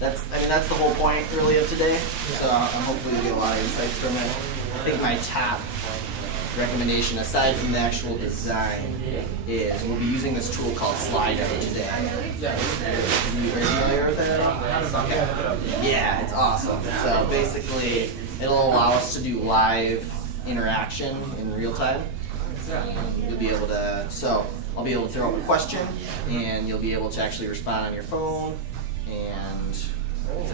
that's the whole point really of today. So hopefully you'll get a lot of insights from it. I think my top recommendation, aside from the actual design, is we'll be using this tool called Sli.do today. Are you familiar with it? Okay. Yeah, it's awesome. So basically, it'll allow us to do live interaction in real time. You'll be able to, so I'll be able to throw up a question, and you'll be able to actually respond on your phone, and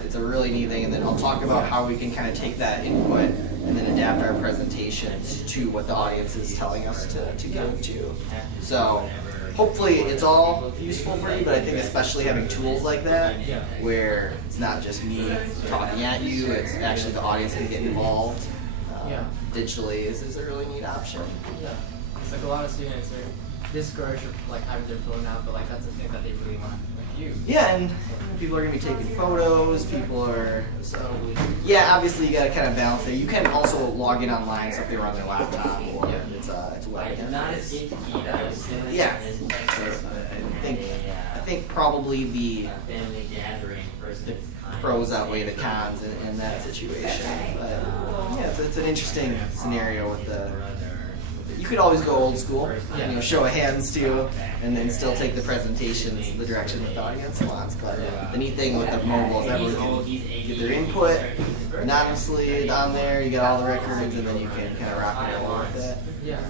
it's a really neat thing. And then I'll talk about how we can kind of take that input and then adapt our presentations to what the audience is telling us to go to. So hopefully it's all useful for you, but I think especially having tools like that where it's not just me talking at you, it's actually the audience can get involved digitally is a really neat option. Yeah, it's like a lot of students are discouraged of like having their phone out, but like that's the thing that they really want. Yeah, and people are going to be taking photos, people are, so, yeah, obviously you got to kind of balance there. You can also log in online, so if they were on their laptop, or it's a web interface. Yeah, so I think probably the pros outweigh the cons in that situation. But yeah, it's an interesting scenario with the. You could always go old school, show of hands too, and then still take the presentations the direction that the audience wants. But the neat thing with the mobile is everyone can get their input anonymously on there. You get all the records, and then you can kind of rock and roll with it. Yeah,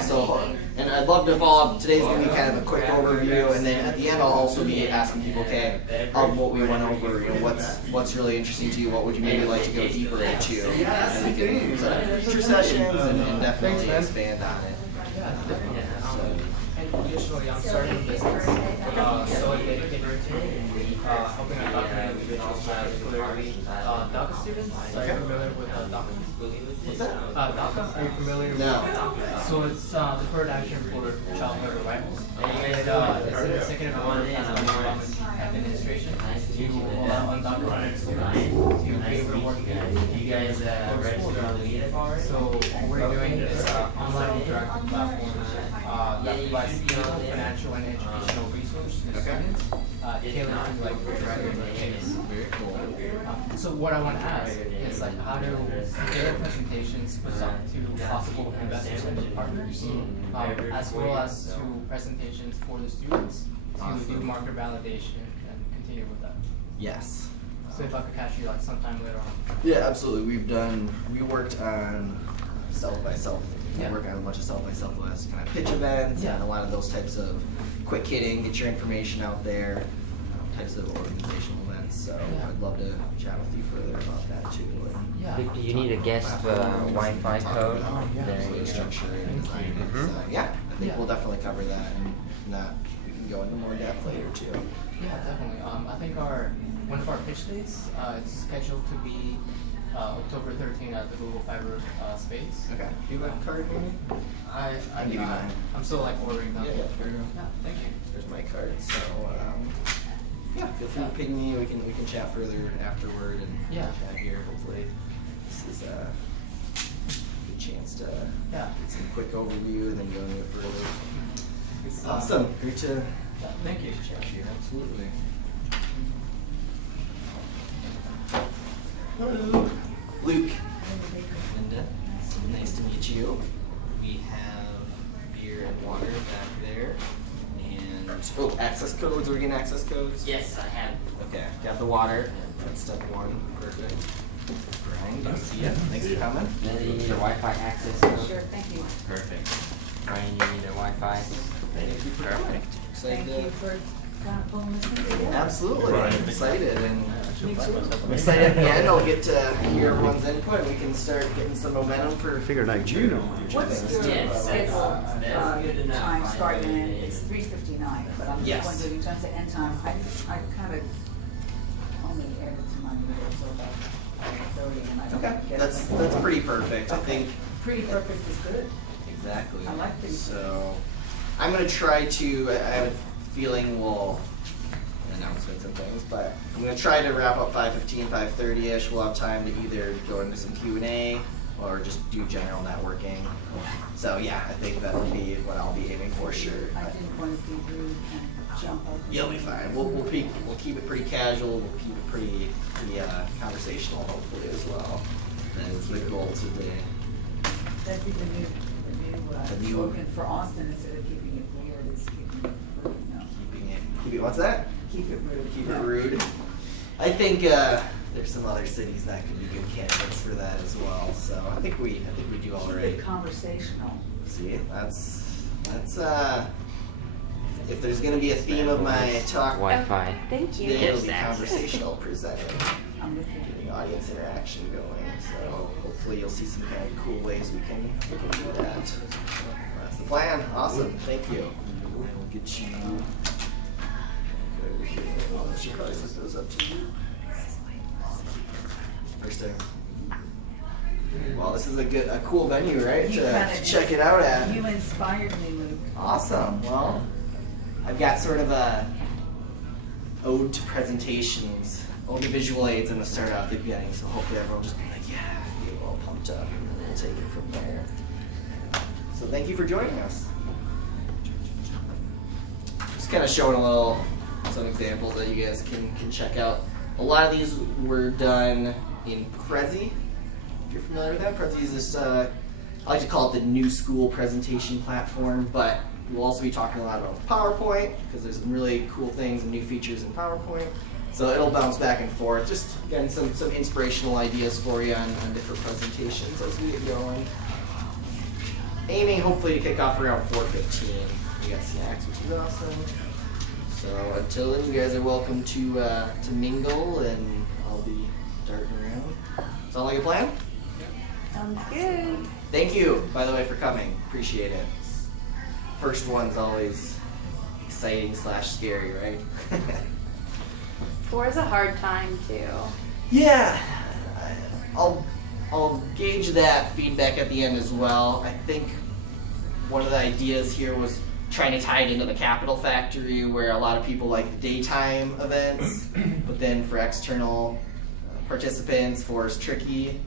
so, and I'd love to follow up. Today's going to be kind of a quick overview, and then at the end I'll also be asking people, okay, of what we went over, what's really interesting to you, what would you maybe like to go deeper into, and we can set up future sessions and definitely expand on it. And additionally, I'm starting a business, so I'm dedicated to helping undocumented individuals, particularly DACA students. Are you familiar with DACA? What's that? DACA, are you familiar with DACA? So it's Deferred Action for Childhood Arrivals. And it's an executive order passed by the Obama administration to allow undocumented students to be able to work in you guys So what we're doing is online interactive platform that provides skillful financial and educational resources to students tailored to like graduate case. Very cool. So what I want to ask is like how to prepare presentations for some to possible investors and partners, as well as to presentations for the students to do market validation and continue with that. Yes. So if I could catch you like sometime later on. Yeah, absolutely. We worked on self by self. We worked on a bunch of self by Southwest kind of pitch events and a lot of those types of quick hitting, get your information out there, types of organizational events. So I'd love to chat with you further about that too. Do you need a guest Wi-Fi code? Structure and design. I think we'll definitely cover that, and that we can go into more depth later too. Yeah, definitely. I think one of our pitch days it's scheduled to be October 13th at the Google Fiber space. Okay. Do you have a card for me? I can give you mine. I'm still like ordering them. Yeah, thank you. There's my card. So feel free to ping me. We can chat further afterward and chat here. Hopefully, this is a good chance to get some quick overview and then go into it further. Awesome. Great to thank you. chat here. Absolutely. Hello. Luke. Linda. Nice to meet you. We have beer and water back there. And access codes. Are we getting access codes? Yes, I have. Okay, got the water. That's step one. Perfect. Brian, good to see you. Thanks for coming. Then you need a Wi-Fi access code? Sure, thank you. Perfect. Brian, you need a Wi-Fi? Thank you for coming. Excited Thank you for kind of pulling this thing together. Absolutely. I'm excited, and I'm excited at the end I'll get to hear everyone's input and we can start getting some momentum for future What's things your too. scheduled time starting and end? It's 3:59, but I'm Yes. just wondering in terms of end time, I kind of only added to my meeting so about 30 and I don't Okay, get that's it. pretty perfect. I think Pretty perfect is good. exactly. I like things. So I'm gonna try to. I have a feeling we'll announcements and things, but I'm gonna try to wrap up 5:15, 5:30ish. We'll have time to either go into some Q&A or just do general networking. So yeah, I think that'll be what I'll be aiming for, sure. I didn't want to be rude and jump over. You'll be fine. We'll keep it pretty casual. We'll keep it pretty conversational, hopefully as well. That is the goal today. That'd be the new The new- slogan for Austin, instead of keeping it weird, is keeping it rude, no. Keep it. What's that? Keep it rude. Keep it rude. I think there's some other cities that could be good candidates for that as well. So I think we do all Keep right. it conversational. See, that's if there's gonna be a theme of my talk, Wi-Fi. Thank you. it'll be conversational presenting, I'm with you. getting audience interaction going. So hopefully you'll see some kind of cool ways we can do that. That's the plan. Awesome. Thank you. We'll get you. I should probably set those up to you. First time. Well, this is a cool venue, right? You To kinda check it out at. You inspired me, Luke. Awesome. Well, I've got sort of a ode to presentations, ode to visual aids in the start out at the beginning. So hopefully everyone will just be like, yeah, get all pumped up, and then we'll take it from there. So thank you for joining us. Just kind of showing some examples that you guys can check out. A lot of these were done in Prezi. If you're familiar with that, Prezi is just, I like to call it the new school presentation platform, but we'll also be talking a lot about PowerPoint, because there's some really cool things and new features in PowerPoint. So it'll bounce back and forth, just getting some inspirational ideas for you on different presentations as we get going. Aiming hopefully to kick off around 4:15. We got snacks, which is awesome. So until then, you guys are welcome to mingle, and I'll be darting around. Sound like a plan? Sounds good. Thank you, by the way, for coming. Appreciate it. First one's always exciting / scary, right? 4 is a hard time too. Yeah, I'll gauge that feedback at the end as well. I think one of the ideas here was trying to tie it into the Capital Factory, where a lot of people like the daytime events, but then for external participants, 4 is tricky.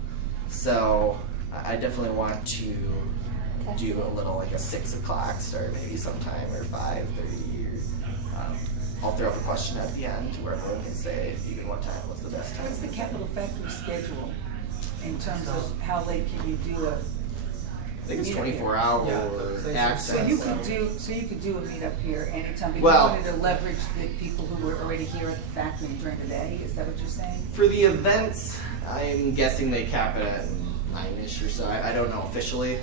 So I definitely want to do a little like a 6 o'clock start, maybe sometime, or 5:30. I'll throw up a question at the end where everyone can say even what time, what's the best time. What's the Capital Factory schedule in terms of how late can you do a? I think it's 24-hour access. So you could do a meetup here anytime. But you Well- wanted to leverage the people who were already here at the factory during the day. Is that what you're saying? For the events, I'm guessing they cap it at 9-ish or so. I don't know officially.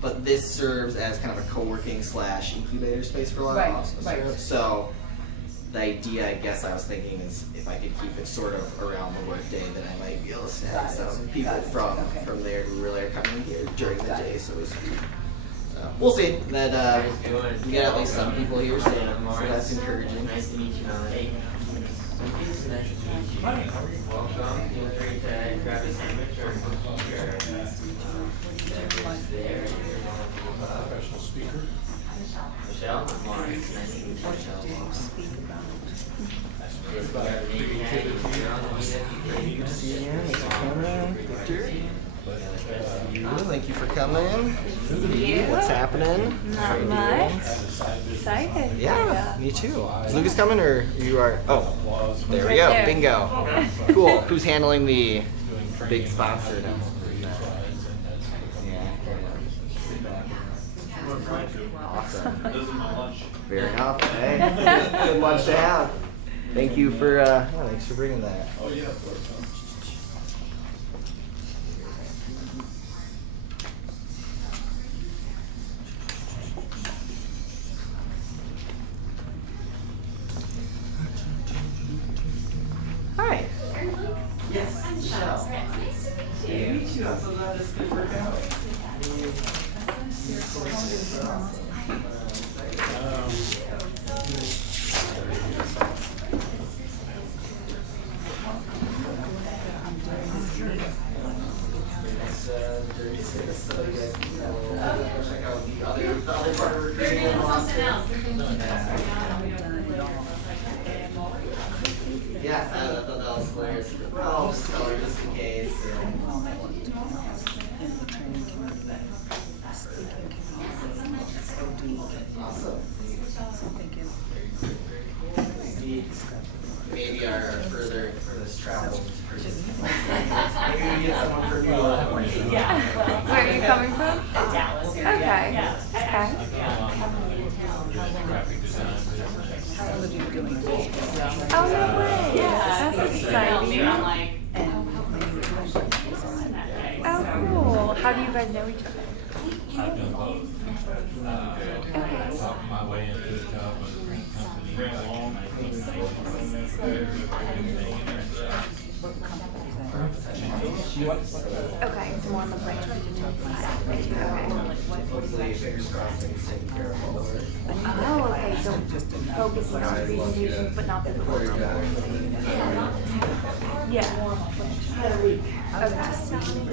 But this serves as kind of a co-working / incubator space for a lot Right, of offices. right. So the idea, I guess I was thinking, is if I could keep it sort of around the work day, then I might be able to snag Got it, some people got it, okay. from there who really are coming here during the Got it. day, so to speak. So we'll see. That we got at least some people here, so that's encouraging. Nice to meet you, Melanie. Nice to meet you. Welcome. Feel free to grab a sandwich or your there. Professional speaker. Michelle, Lawrence. Nice to meet you, What do you Michelle. speak about? Grab a name tag. You're on the meetup. Good to see you again. Thanks for coming. Victor. Thank you for coming. See you. What's happening? Not much. Excited. Yeah, me too. Is Lucas coming, or you are? Oh, there we Right go. there. Bingo. Cool. Who's handling the big sponsor now? Awesome. Fair enough. Hey, good lunch to have. Thank you for thanks for bringing that. Oh, yeah, of course. Hi. Yes. I'm Michelle. Nice to meet you. I'm so glad this could work out. Yeah, I thought that was hilarious. Well, just in case. Awesome. I'm thinking be our furthest travel person. Maybe we get someone for New York. Where are you coming from? Dallas. Okay. Okay. Oh, no way. That's exciting. Oh, cool. How do you guys know each other? I've done both. Talked my way into the job with a green company. Ran along. Okay, so more on the brand digital side. Hopefully, fingers crossed, things taken care of all the way. Oh, okay, so focusing on presentations, but not the core. Yeah. Okay.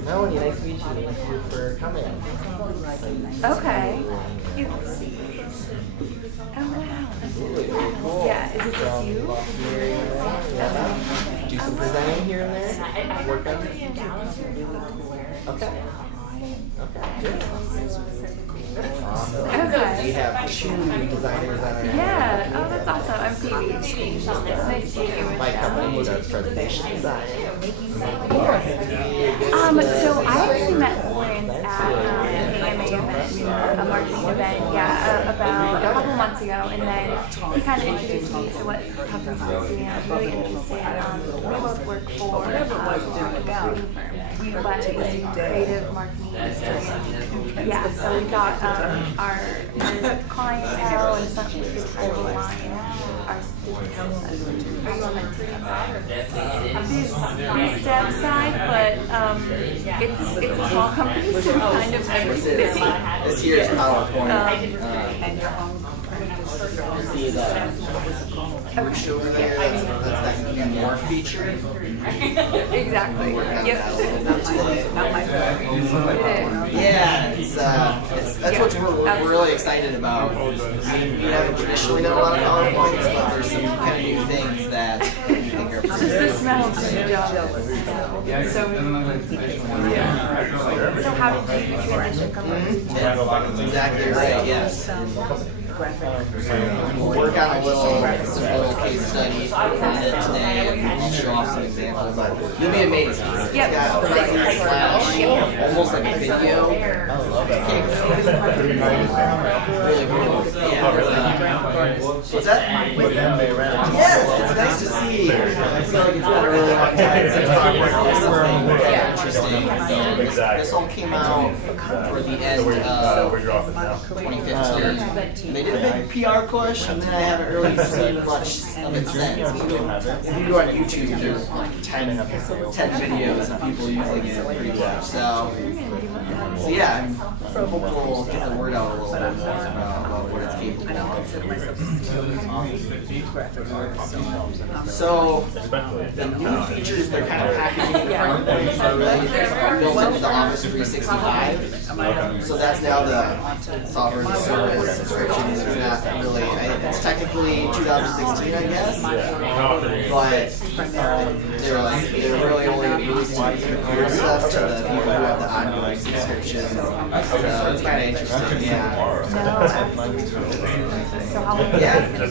Melanie, nice to meet you. Thank you for coming. Okay. Oh, wow. Very cool. Yeah, is it just you? Do some presenting here and there? Work on it? Okay. Okay, good. Awesome. Okay. We have two designers on our Yeah. Oh, that's awesome. I'm Phoebe. Nice to meet you. My company does presentation design. So I actually met Lawrence at an AMA event, a marketing event, about a couple months ago, and then he kind of introduced me to what companies was doing. I was really interested. We both work for a recruiting firm, but in creative marketing industry. Yeah, so we got our clientele and such we could kind of align our digital sets. Are you on the dev side, but it's a small company, so kind of everything. This year's PowerPoint. And your own. You see the push over there? That's that new more feature. Exactly. Yep. Not my fault. Yeah, that's what we're really excited about. We haven't traditionally done a lot of PowerPoints, but there's some kind of new things that we think are Just the smell of the job. So how did you transition? Yeah, that's exactly right, yes. We'll work on a little case study today and show off some examples. You'll be amazed. It's got Prezi slash almost like a video. Really cool. Yeah. What's that? Yes, it's nice to see. I feel like it's been a really long time since I've worked on something interesting. So this all came out toward the end of 2015. They did a big PR push, and then I haven't really seen much of it since. If you go on YouTube, there's like 10 videos of people using it pretty much. So yeah, I'm hopeful we'll get the word out a little bit more about what it's capable of. So the new features, they're kind of packaging it are really built into the Office 365. So that's now the software as a service subscription. It's not really, it's technically 2016, I guess, but they're really only releasing computer stuff to the people who have the ongoing subscriptions. So it's kind of interesting, yeah. Yeah, in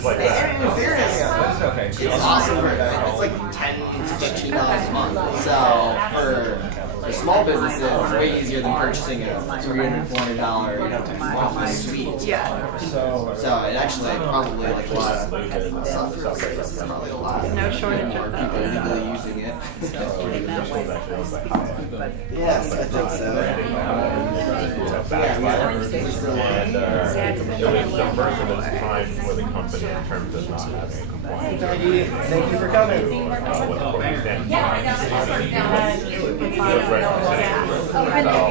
fairness, it's awesome. It's like $10 to $15 a month. So for small businesses, it's way easier than purchasing a $300, $400 Office suite. Yeah. So it actually probably like a lot of software services, probably a lot. No shortage of People those. legally using it. Yes, I think so. The first of its kind with a company in terms of not having a compliance. Thank you for coming. You've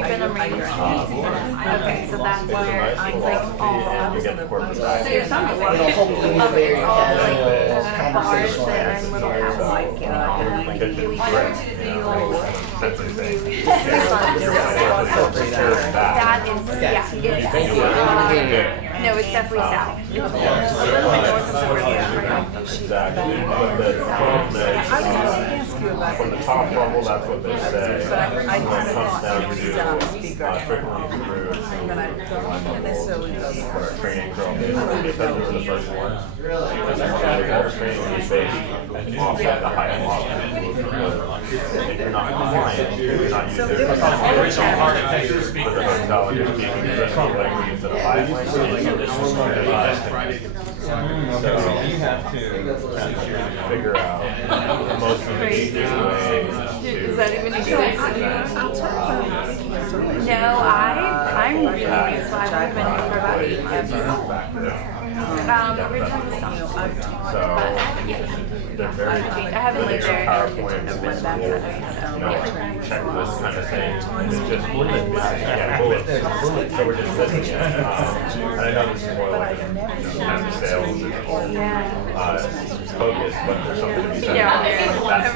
been a radio. Okay, so that's where I'm like all. You get the corporate So side. you're talking about It'll hopefully be all very like bars conversational. that are in little houses. Like really that is, yeah, it's, no, it's definitely south. It's a little bit north of suburbia. Exactly. But the problem is, from the top level, that's what they say. When it comes down to strictly through training program, because we're the first one. All training is based and offset the high loss. If you're not compliant, you're not using it. Original architecture But the hotel you're speaking traditional language instead of live language. So you have to figure out the most easiest way Does that even exist? No, I'm really new, so I've only been here for about 8 years. Originally was not. So they're very I haven't lived there in PowerPoint over visual, that time, checklist kind of thing. It's just bullets. So we're just listing it. And I know this is more like kind of sales focus, but there's something to be said. Yeah, That's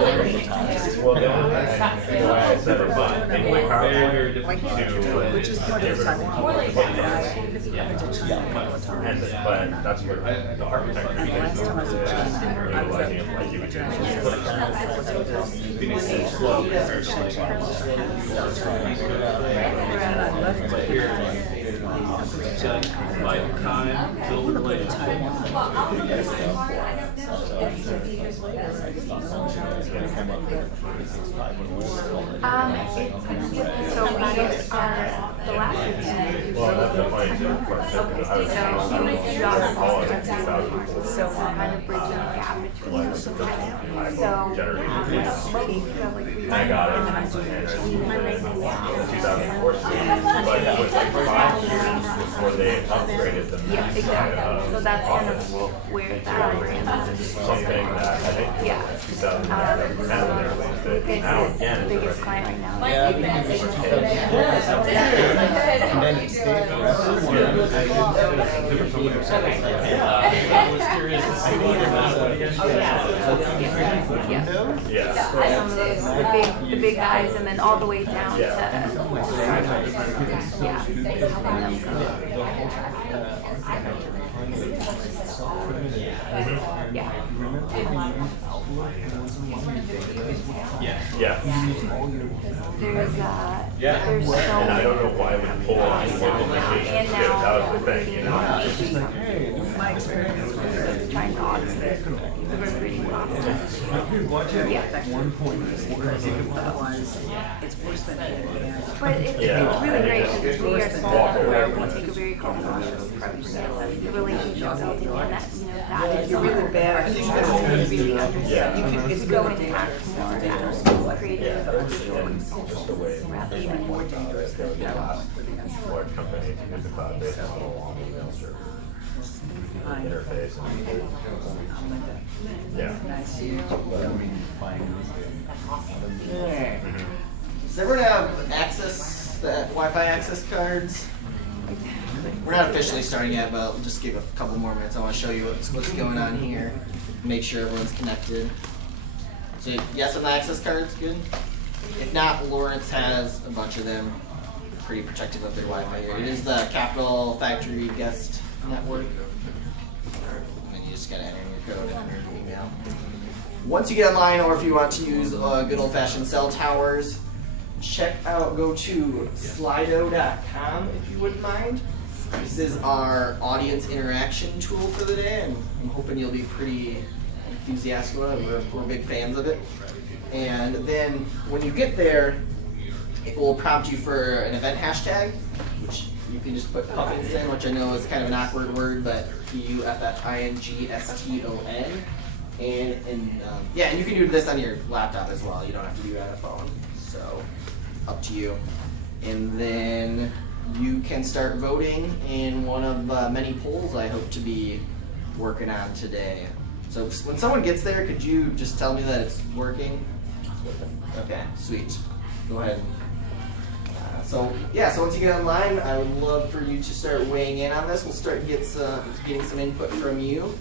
every weekend. Well, the way I said it, but in the PowerPoint but that's where the architecture is realizing like you would do So we are the last 15 years. well, that's the point. So we're kind of bridging the gap between those two. So I got it in 2014, but it was like 5 years before they upgraded them. yeah, exactly. So that's kind of where that brand is. Something that I think Yeah. 2010 when they released it. Now It's again, the biggest client right now. yeah. Some of those, the big guys, and then all the way down to Yeah. Yeah. Yeah. There's so And I don't know why we pull on local vacation and shit. now That was the thing, you know? My experience with trying to automate the recruiting process. otherwise, it's worse than it. But it's really great because we are small where we take a very confidential approach. The relationship building and that, that is You're really bad. I think that's going to be Yeah. it's to go and act more as creative Just the way rather than more dangerous than the last large company to use the cloud-based model on email server interface. Yeah. Does everyone have access, that Wi-Fi access cards? We're not officially starting yet, but I'll just give a couple more minutes. I want to show you what's going on here. Make sure everyone's connected. So yes on the access cards, good? If not, Lawrence has a bunch of them. Pretty protective of their Wi-Fi here. It is the Capital Factory Guest Network. And then you just gotta enter your code and enter your email. Once you get online, or if you want to use good old-fashioned cell towers, go to Sli.do.com if you wouldn't mind. This is our audience interaction tool for the day, and I'm hoping you'll be pretty enthusiastic about it. We're big fans of it. And then when you get there, it will prompt you for an event hashtag, which you can just put puffins in, which I know is kind of an awkward word, but PUFFINGSTON. And you can do this on your laptop as well. You don't have to do it on a phone. So up to you. And then you can start voting in one of many polls I hope to be working on today. So when someone gets there, could you just tell me that it's working? Okay, sweet. Go ahead. So once you get online, I would love for you to start weighing in on this. We'll start getting some input from you.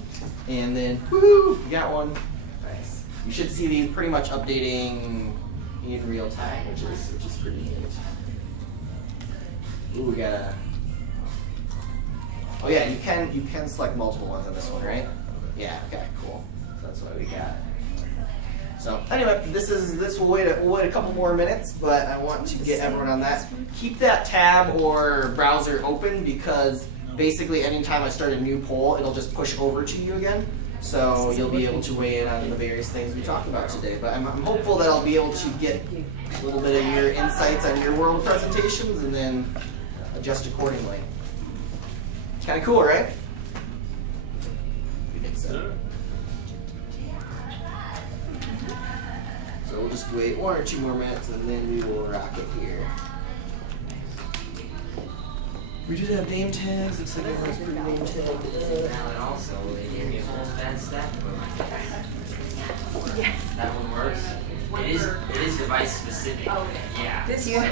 And then, woohoo, you got one. Nice. You should see these pretty much updating in real time, which is pretty neat. Ooh, we got a. Oh yeah, you can select multiple ones on this one, right? Yeah. Okay. Cool. So that's what we got. So anyway, we'll wait a couple more minutes, but I want to get everyone on that. Keep that tab or browser open because basically anytime I start a new poll, it'll just push over to you again. So you'll be able to weigh in on the various things we talked about today. But I'm hopeful that I'll be able to get a little bit of your insights on your world presentations and then adjust accordingly. Kind of cool, right? We think so. So we'll just wait 1 or 2 more minutes and then we will rock it here. We did have name tags. Looks like everyone's pretty name tagged. Now and also, they gave me a whole bad stack of them. That one works. It is device specific. Yeah. This one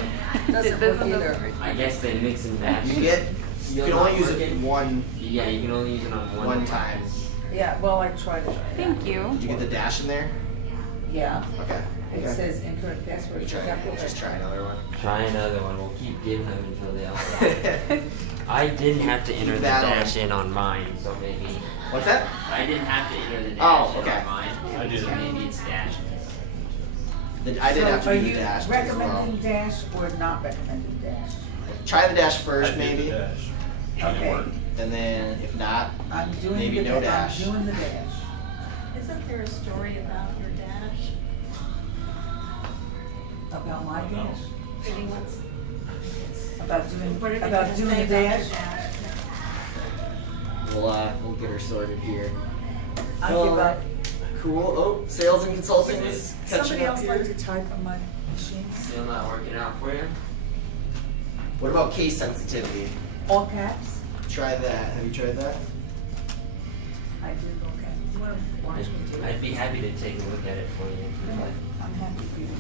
doesn't work either. I guess they mix and match. You can only use it one Yeah, you can only use it on one time. Yeah, well, I tried it. Thank you. Did you get the dash in there? Yeah, Okay. it Okay. said incorrect password. We'll just try another one. Try another one. We'll keep giving them until they all. I didn't have to enter the That dash in on mine, so maybe. What's that? I didn't have to enter the dash Oh, in okay. on mine. I did. So maybe it's dash. I did have to do the dash Are as you well. recommending dash or not recommending dash? Try the dash I first, did maybe, the dash. Okay, and then if not, I'm doing maybe the no dash. I'm doing the dash. Isn't there a story about your dash? About my dash? Pretty much. About What are doing you the gonna say about dash? the dash? we'll get her sorted here. I give up. Cool. Oh, sales and consulting is catching Somebody up else here. like to type on my machine? Still not working out for you? What about case sensitivity? All caps? Try that. Have you tried that? I did all caps. You wanna watch me do it? I'd be happy to take a look at it for you. I'm happy for you to do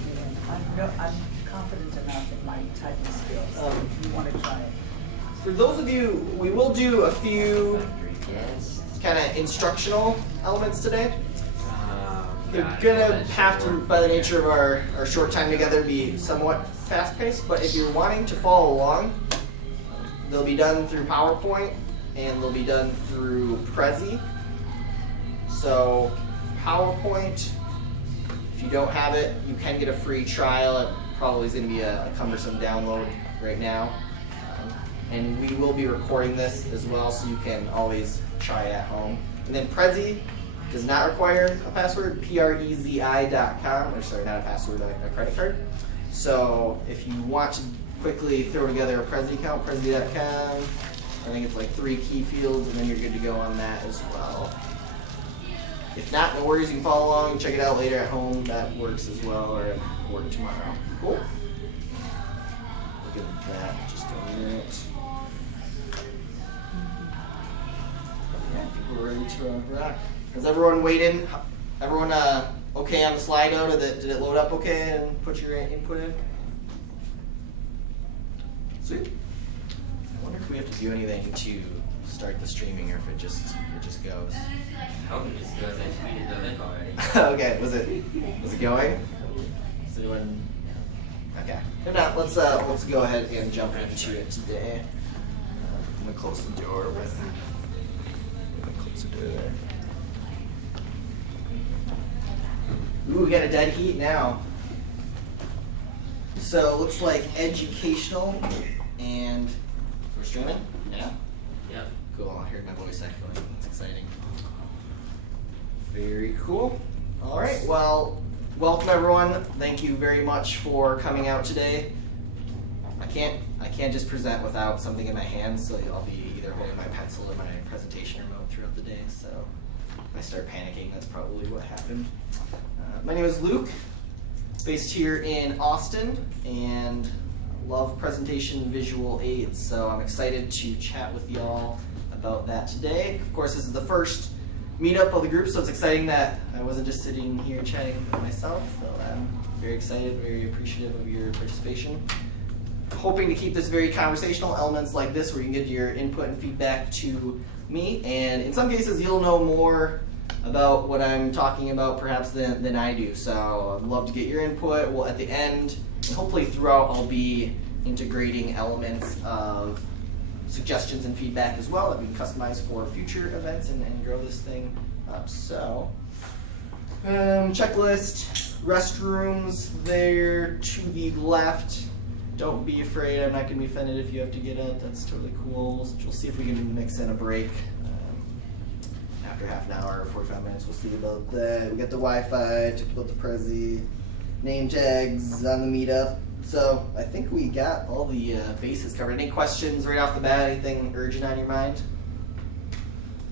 it. I'm confident enough in my typing skills. If you wanna try it. For those of you, we will do a few Yes. kind of instructional elements today. They're God, gonna that have should to, work. by the nature of our short time together, be somewhat fast-paced. But if you're wanting to follow along, they'll be done through PowerPoint and they'll be done through Prezi. So PowerPoint, if you don't have it, you can get a free trial. It probably is going to be a cumbersome download right now. And we will be recording this as well, so you can always try at home. And then Prezi does not require a password, prezi.com, or sorry, not a password, a credit card. So if you want to quickly throw together a Prezi account, prezi.com, I think it's like 3 key fields, and then you're good to go on that as well. If not, no worries, you can follow along, check it out later at home, that works as well, or at work tomorrow. Cool? Look at that, just a minute. Yeah, I think we're ready to rock. Has everyone weighed in? Everyone okay on the Sli.do? Did it load up okay and put your input in? Sweet. I wonder if we have to do anything to start the streaming or if it just goes. I hope it just goes. I tweeted the link already. Okay, was it going? Is anyone? Okay. If not, let's go ahead and jump into it today. I'm gonna close the door. I'm gonna close the door there. Ooh, we got a dead heat now. So looks like educational, and we're streaming. Yeah. Yep. Cool. I heard my voice echoing. That's exciting. Very cool. All right. Well, welcome everyone. Thank you very much for coming out today. I can't just present without something in my hands, so I'll be either holding my pencil or my presentation remote throughout the day. So if I start panicking, that's probably what happened. My name is Luke, based here in Austin, and love presentation visual aids. So I'm excited to chat with y'all about that today. Of course, this is the first meetup of the group, so it's exciting that I wasn't just sitting here chatting with myself. So I'm very excited, very appreciative of your participation. Hoping to keep this very conversational, elements like this where you can get your input and feedback to me, and in some cases you'll know more about what I'm talking about perhaps than I do. So I'd love to get your input. Well, at the end, and hopefully throughout, I'll be integrating elements of suggestions and feedback as well that we can customize for future events and grow this thing up. So Checklist, restrooms there to the left. Don't be afraid, I'm not going to be offended if you have to get up. That's totally cool. We'll see if we can mix in a break. After half an hour or 45 minutes, we'll see about that. We got the Wi-Fi, talked about the Prezi, name tags on the meetup. So I think we got all the bases covered. Any questions right off the bat? Anything urgent on your mind?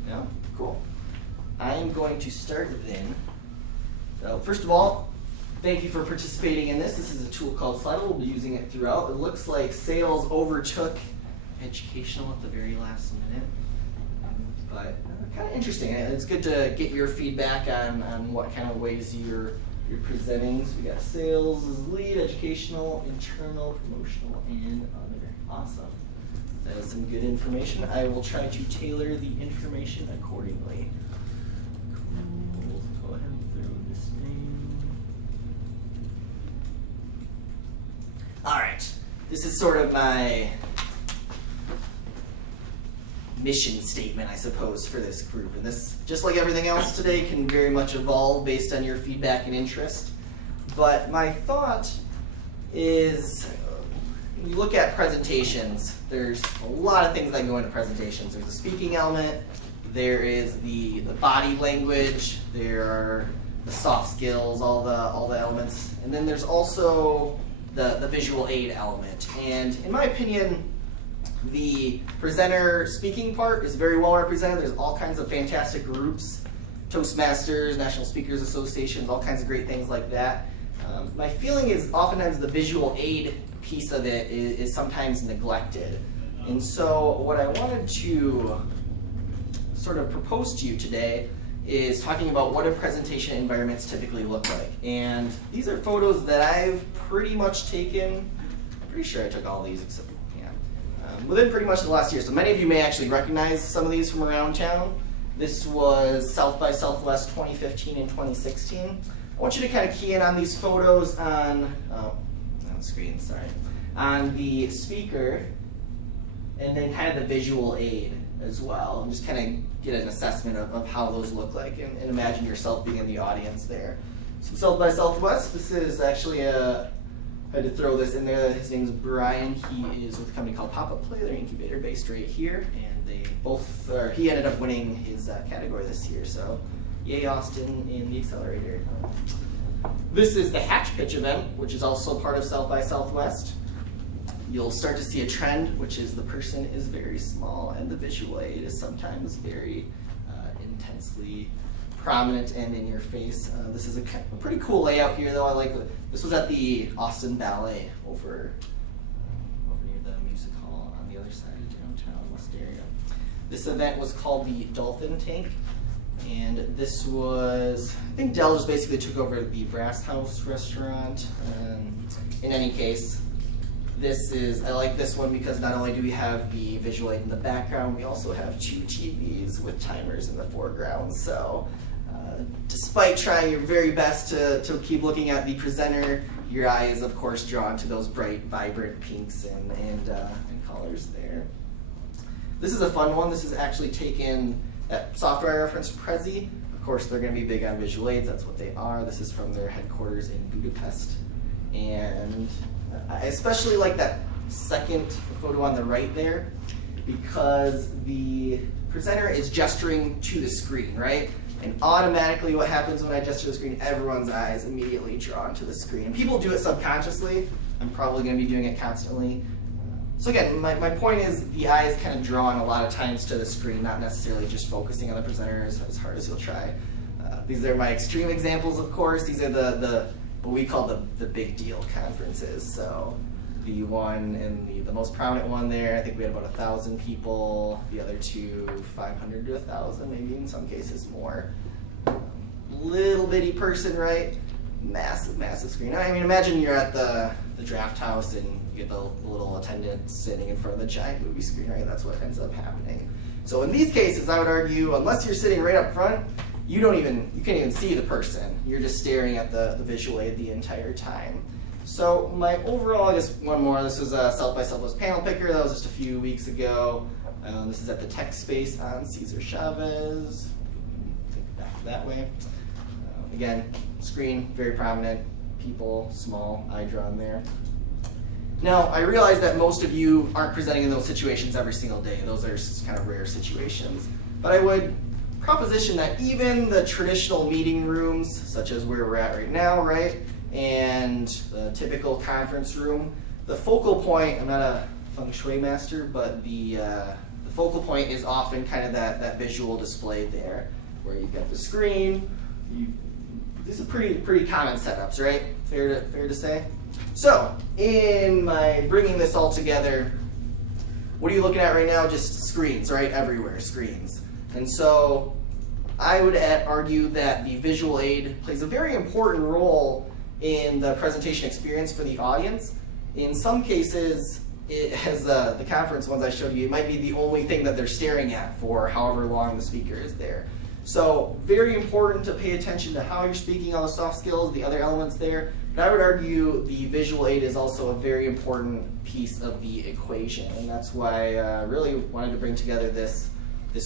No? Cool. I'm going to start then. So first of all, thank you for participating in this. This is a tool called Sli.do. We'll be using it throughout. It looks like sales overtook educational at the very last minute. But kind of interesting. It's good to get your feedback on what kind of ways you're presenting. So we got sales as lead, educational, internal, promotional, and other. Awesome. That is some good information. I will try to tailor the information accordingly. Cool. Let's go ahead and throw this in. All right. This is sort of my mission statement, I suppose, for this group. And this, just like everything else today, can very much evolve based on your feedback and interest. But my thought is, when you look at presentations, there's a lot of things that go into presentations. There's a speaking element, there is the body language, there are the soft skills, all the elements, and then there's also the visual aid element. And in my opinion, the presenter speaking part is very well represented. There's all kinds of fantastic groups, Toastmasters, National Speakers Associations, all kinds of great things like that. My feeling is oftentimes the visual aid piece of it is sometimes neglected. And so what I wanted to sort of propose to you today is talking about what do presentation environments typically look like. And these are photos that I've pretty much taken. I'm pretty sure I took all these except within pretty much the last year. So many of you may actually recognize some of these from around town. This was South by Southwest 2015 and 2016. I want you to kind of key in on these photos on screen, sorry, on the speaker, and then kind of the visual aid as well, and just kind of get an assessment of how those look like, and imagine yourself being in the audience there. So South by Southwest, this is actually I had to throw this in there. His name is Brian. He is with a company called PopUp, they're Incubator based right here, and they both, he ended up winning his category this year, so yay Austin in the Accelerator. This is the Hatch Pitch event, which is also part of South by Southwest. You'll start to see a trend, which is the person is very small and the visual aid is sometimes very intensely prominent and in your face. This is a pretty cool layout here, though. I like it. This was at the Austin Ballet over near the music hall on the other side of downtown West area. This event was called the Dolphin Tank, and this was, I think Dell just basically took over the Brass House restaurant. In any case, I like this one because not only do we have the visual aid in the background, we also have 2 TVs with timers in the foreground. So despite trying your very best to keep looking at the presenter, your eye is of course drawn to those bright, vibrant pinks and colors there. This is a fun one. This is actually taken, that software I referenced, Prezi. Of course, they're going to be big on visual aids. That's what they are. This is from their headquarters in Budapest. And I especially like that second photo on the right there because the presenter is gesturing to the screen, right? And automatically what happens when I gesture to the screen, everyone's eyes immediately drawn to the screen. And people do it subconsciously. I'm probably going to be doing it constantly. So again, my point is the eye is kind of drawn a lot of times to the screen, not necessarily just focusing on the presenter as hard as you'll try. These are my extreme examples, of course. These are the what we call the big deal conferences. So the one and the most prominent one there, I think we had about 1,000 people. The other two, 500 to 1,000, maybe in some cases more. Little bitty person, right? Massive screen. I mean, imagine you're at the draft house and you get the little attendant sitting in front of the giant movie screen, right? That's what ends up happening. So in these cases, I would argue, unless you're sitting right up front, you can't even see the person. You're just staring at the visual aid the entire time. So my overall, I guess one more, this was a South by Southwest panel picker. That was just a few weeks ago. This is at the Tech Space on Cesar Chavez. Take it back that way. again, screen, very prominent, people, small, eye drawn there. Now, I realize that most of you aren't presenting in those situations every single day. Those are kind of rare situations. But I would proposition that even the traditional meeting rooms, such as where we're at right now, right, and the typical conference room, the focal point, I'm not a feng shui master, but the focal point is often kind of that visual display there, where you've got the screen. These are pretty common setups, right? Fair to say? So, in my bringing this all together, what are you looking at right now? Just screens, right? Everywhere, screens. And so, I would argue that the visual aid plays a very important role in the presentation experience for the audience. In some cases, as the conference ones I showed you, it might be the only thing that they're staring at for however long the speaker is there. So very important to pay attention to how you're speaking, all the soft skills, the other elements there. But I would argue the visual aid is also a very important piece of the equation, and that's why I really wanted to bring together this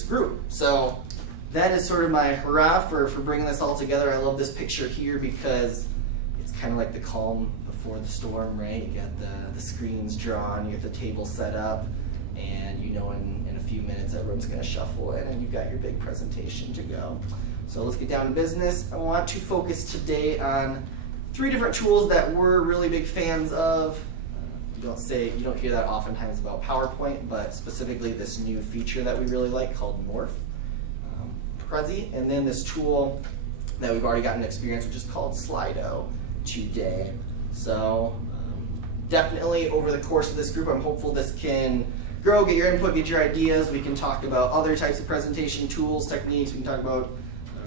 group. So that is sort of my hurrah for bringing this all together. I love this picture here because it's kind of like the calm before the storm, right? You got the screens drawn, you get the table set up, and you know in a few minutes everyone's going to shuffle in and you've got your big presentation to go. So let's get down to business. I want to focus today on 3 different tools that we're really big fans of. You don't hear that oftentimes about PowerPoint, but specifically this new feature that we really like called Morph, Prezi, and then this tool that we've already gotten experience, which is called Sli.do today. So definitely over the course of this group, I'm hopeful this can grow, get your input, get your ideas. We can talk about other types of presentation tools, techniques. We can talk about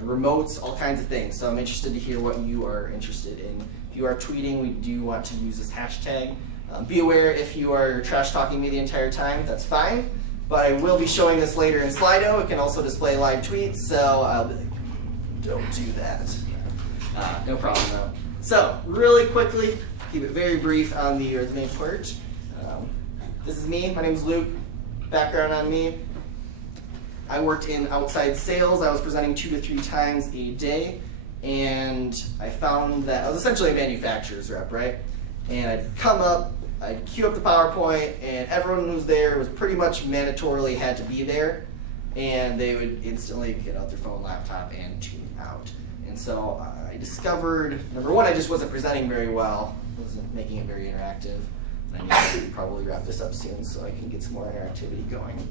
remotes, all kinds of things. So I'm interested to hear what you are interested in. If you are tweeting, we do want to use this hashtag. Be aware if you are trash talking me the entire time, that's fine. But I will be showing this later in Sli.do. It can also display live tweets, so I'll be like, don't do that. No problem though. So really quickly, keep it very brief on the resume part. This is me. My name is Luke. Background on me. I worked in outside sales. I was presenting 2 to 3 times a day, and I found that I was essentially a manufacturer's rep, right? And I'd come up, I'd queue up the PowerPoint, and everyone who's there was pretty much mandatorily had to be there, and they would instantly get out their phone, laptop, and tune out. And so I discovered, number one, I just wasn't presenting very well, wasn't making it very interactive. I need to probably wrap this up soon so I can get some more interactivity going.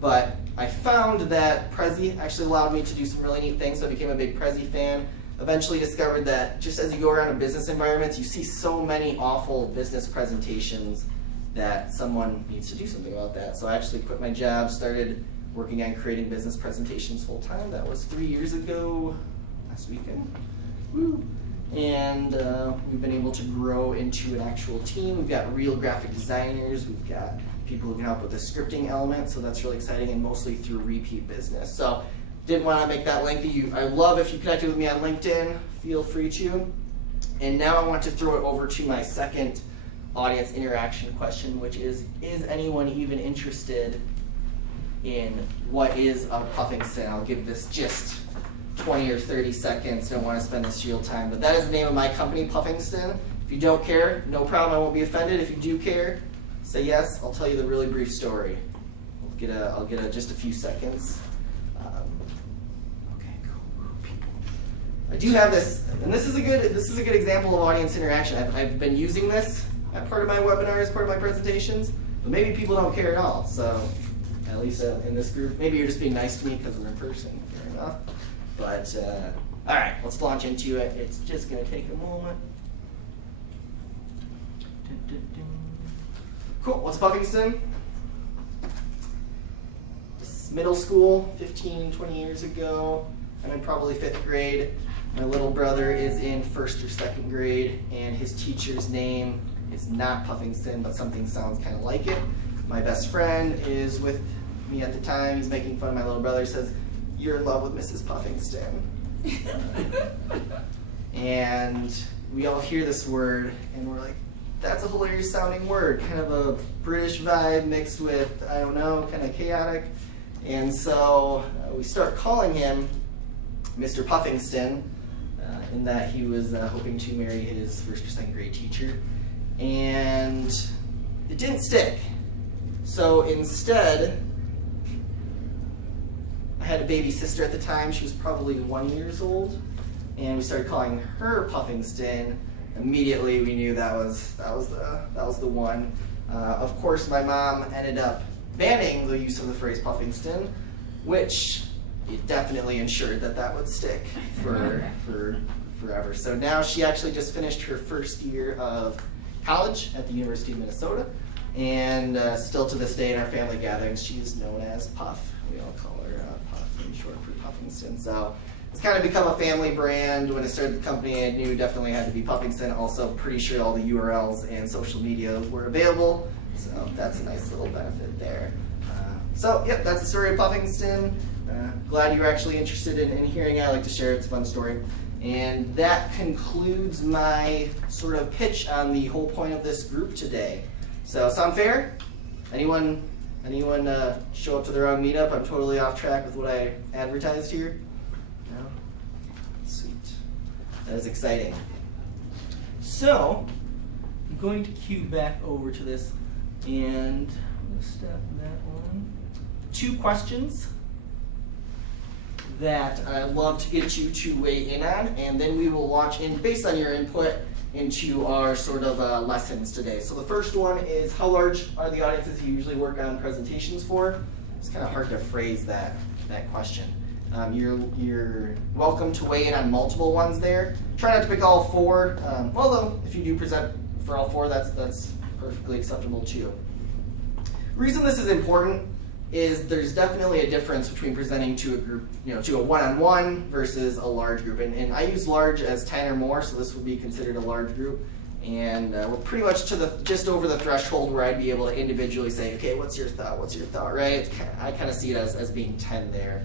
But I found that Prezi actually allowed me to do some really neat things, so I became a big Prezi fan. Eventually discovered that just as you go around in business environments, you see so many awful business presentations that someone needs to do something about that. So I actually quit my job, started working on creating business presentations full time. That was 3 years ago, last weekend. Woo. And we've been able to grow into an actual team. We've got real graphic designers. We've got people who can help with the scripting element, so that's really exciting, and mostly through repeat business. So didn't want to make that lengthy. I love if you connected with me on LinkedIn, feel free to. And now I want to throw it over to my second audience interaction question, which is anyone even interested in what is a puffing sin? I'll give this just 20 or 30 seconds, don't want to spend this real time, but that is the name of my company, Puffingston. If you don't care, no problem, I won't be offended. If you do care, say yes, I'll tell you the really brief story. I'll get just a few seconds. Okay, cool. I do have this, and this is a good example of audience interaction. I've been using this at part of my webinars, part of my presentations, but maybe people don't care at all. So at least in this group, maybe you're just being nice to me because we're in person. Fair enough. But, all right, let's launch into it. It's just going to take a moment. Cool, what's Puffingston? Middle school, 15, 20 years ago. I'm in probably 5th grade. My little brother is in 1st or 2nd grade, and his teacher's name is not Puffingston, but something sounds kind of like it. My best friend is with me at the time. He's making fun of my little brother. He says, "You're in love with Mrs. Puffingston." And we all hear this word, and we're like, that's a hilarious sounding word, kind of a British vibe mixed with, I don't know, kind of chaotic. And so we start calling him Mr. Puffingston in that he was hoping to marry his first or second grade teacher, and it didn't stick. So instead, I had a baby sister at the time. She was probably 1 year old, and we started calling her Puffingston. Immediately, we knew that was the one. Of course, my mom ended up banning the use of the phrase Puffingston, which it definitely ensured that would stick for forever. So now she actually just finished her first year of college at the University of Minnesota, and still to this day in our family gatherings, she is known as Puff. We all call her Puff in short for Puffingston. So it's kind of become a family brand. When I started the company, I knew it definitely had to be Puffingston. Also, pretty sure all the URLs and social media were available, so that's a nice little benefit there. So, yep, that's the story of Puffingston. Glad you're actually interested in hearing it. I like to share it. It's a fun story. And that concludes my sort of pitch on the whole point of this group today. So, sound fair? Anyone show up to the wrong meetup? I'm totally off track with what I advertised here. No? Sweet. That is exciting. So, I'm going to cue back over to this, and I'm going to step that one. 2 questions that I'd love to get you to weigh in on, and then we will launch in, based on your input, into our sort of lessons today. So the first one is, how large are the audiences you usually work on presentations for? It's kind of hard to phrase that question. You're welcome to weigh in on multiple ones there. Try not to pick all 4, although if you do present for all 4, that's perfectly acceptable too. The reason this is important is there's definitely a difference between presenting to a group, to a one-on-one versus a large group. And I use large as 10 or more, so this would be considered a large group. And we're pretty much just over the threshold where I'd be able to individually say, okay, what's your thought, right? I kind of see it as being 10 there.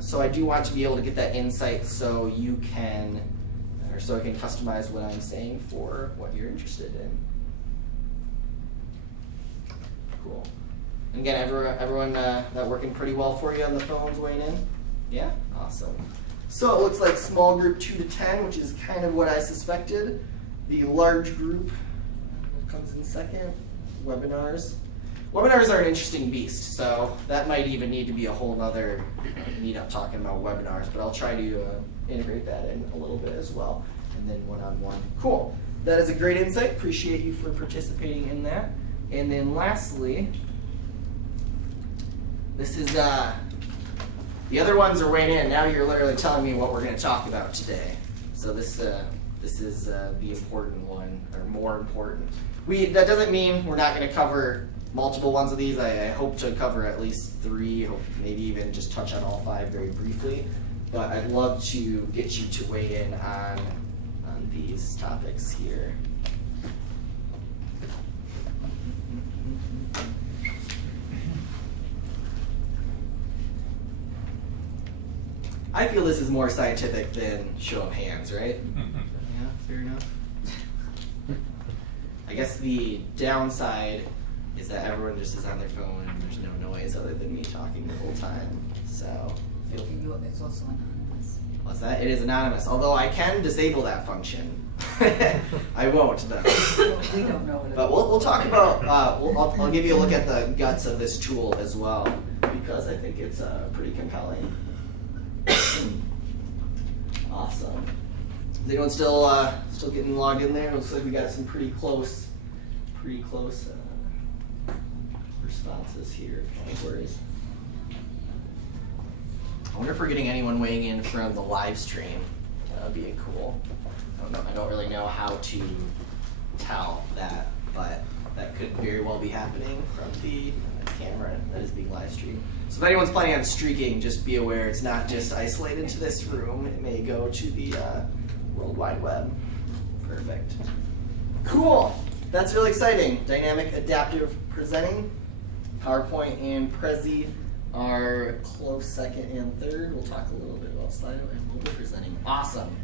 So I do want to be able to get that insight so I can customize what I'm saying for what you're interested in. Cool. And again, everyone that working pretty well for you on the phones weighing in? Yeah? Awesome. So it looks like small group 2 to 10, which is kind of what I suspected. The large group comes in second. Webinars. Webinars are an interesting beast, so that might even need to be a whole other meetup talking about webinars, but I'll try to integrate that in a little bit as well. And then one-on-one. Cool. That is a great insight. Appreciate you for participating in that. And then lastly, this is, the other ones are weighing in. Now you're literally telling me what we're going to talk about today. So this is the important one, or more important. That doesn't mean we're not going to cover multiple ones of these. I hope to cover at least 3, maybe even just touch on all 5 very briefly. But I'd love to get you to weigh in on these topics here. I feel this is more scientific than show of hands, right? Yeah, fair enough. I guess the downside is that everyone just is on their phone and there's no noise other than me talking the whole time. So, It's also anonymous. What's that? It is anonymous, although I can disable that function. I won't, though. We don't know what it But we'll talk about, I'll give you a look at the guts of this tool as well, because I think it's pretty compelling. Awesome. Is anyone still getting logged in there? Looks like we got some pretty close responses here. Categories. I wonder if we're getting anyone weighing in from the live stream. That would be cool. I don't really know how to tell that, but that could very well be happening from the camera that is being live streamed. So if anyone's planning on streaking, just be aware it's not just isolated to this room. It may go to the World Wide Web. Perfect. Cool. That's really exciting. Dynamic adaptive presenting. PowerPoint and Prezi are close second and third. We'll talk a little bit about Sli.do and mobile presenting. Awesome.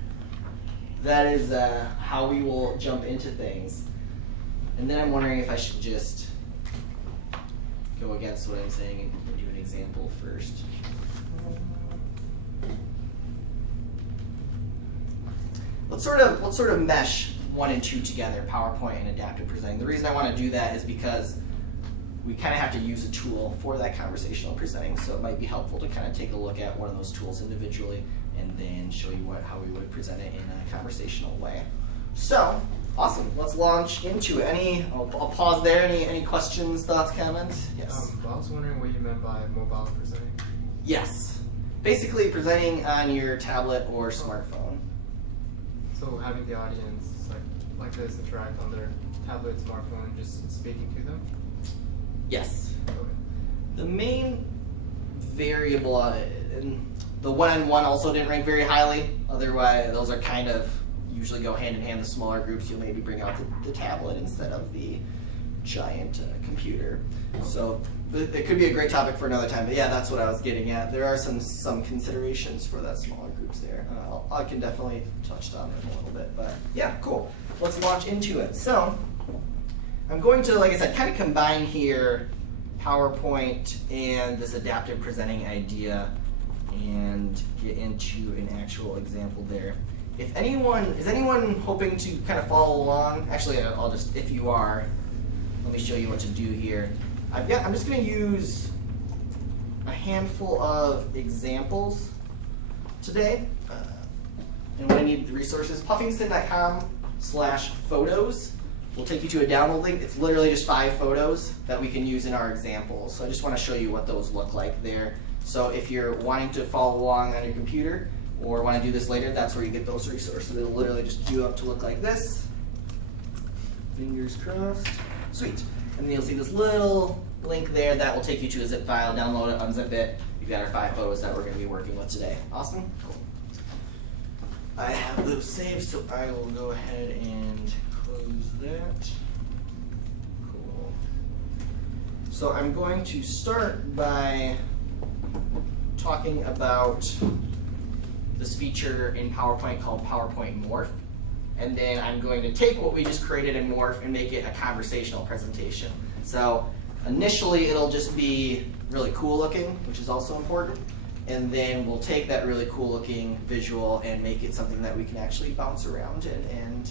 That is how we will jump into things. And then I'm wondering if I should just go against what I'm saying and do an example first. let's sort of mesh 1 and 2 together, PowerPoint and adaptive presenting. The reason I want to do that is because we kind of have to use a tool for that conversational presenting, so it might be helpful to kind of take a look at one of those tools individually and then show you how we would present it in a conversational way. So, awesome. Let's launch into it. I'll pause there. Any questions, thoughts, comments? Yes. I was wondering what you meant by mobile presenting. Yes. Basically presenting on your tablet or smartphone. So having the audience like this interact on their tablet, smartphone, and just speaking to them? Yes. Okay. The main variable, the one-on-one also didn't rank very highly. Otherwise, those are kind of usually go hand in hand. The smaller groups, you'll maybe bring out the tablet instead of the giant computer. So it could be a great topic for another time. But yeah, that's what I was getting at. There are some considerations for that smaller groups there. I can definitely touch on it a little bit. But yeah, cool. Let's launch into it. So I'm going to, like I said, kind of combine here PowerPoint and this adaptive presenting idea and get into an actual example there. Is anyone hoping to kind of follow along? Actually, if you are, let me show you what to do here. I'm just going to use a handful of examples today. And when I need the resources, puffingston.com/photos will take you to a download link. It's literally just 5 photos that we can use in our examples. So I just want to show you what those look like there. So if you're wanting to follow along on your computer or want to do this later, that's where you get those resources. It'll literally just queue up to look like this. Fingers crossed. Sweet. And then you'll see this little link there that will take you to a zip file. Download it, unzip it. You've got our 5 photos that we're going to be working with today. Awesome? Cool. I have those saved, so I will go ahead and close that. Cool. So I'm going to start by talking about this feature in PowerPoint called PowerPoint Morph. And then I'm going to take what we just created in Morph and make it a conversational presentation. So initially it'll just be really cool looking, which is also important. And then we'll take that really cool looking visual and make it something that we can actually bounce around and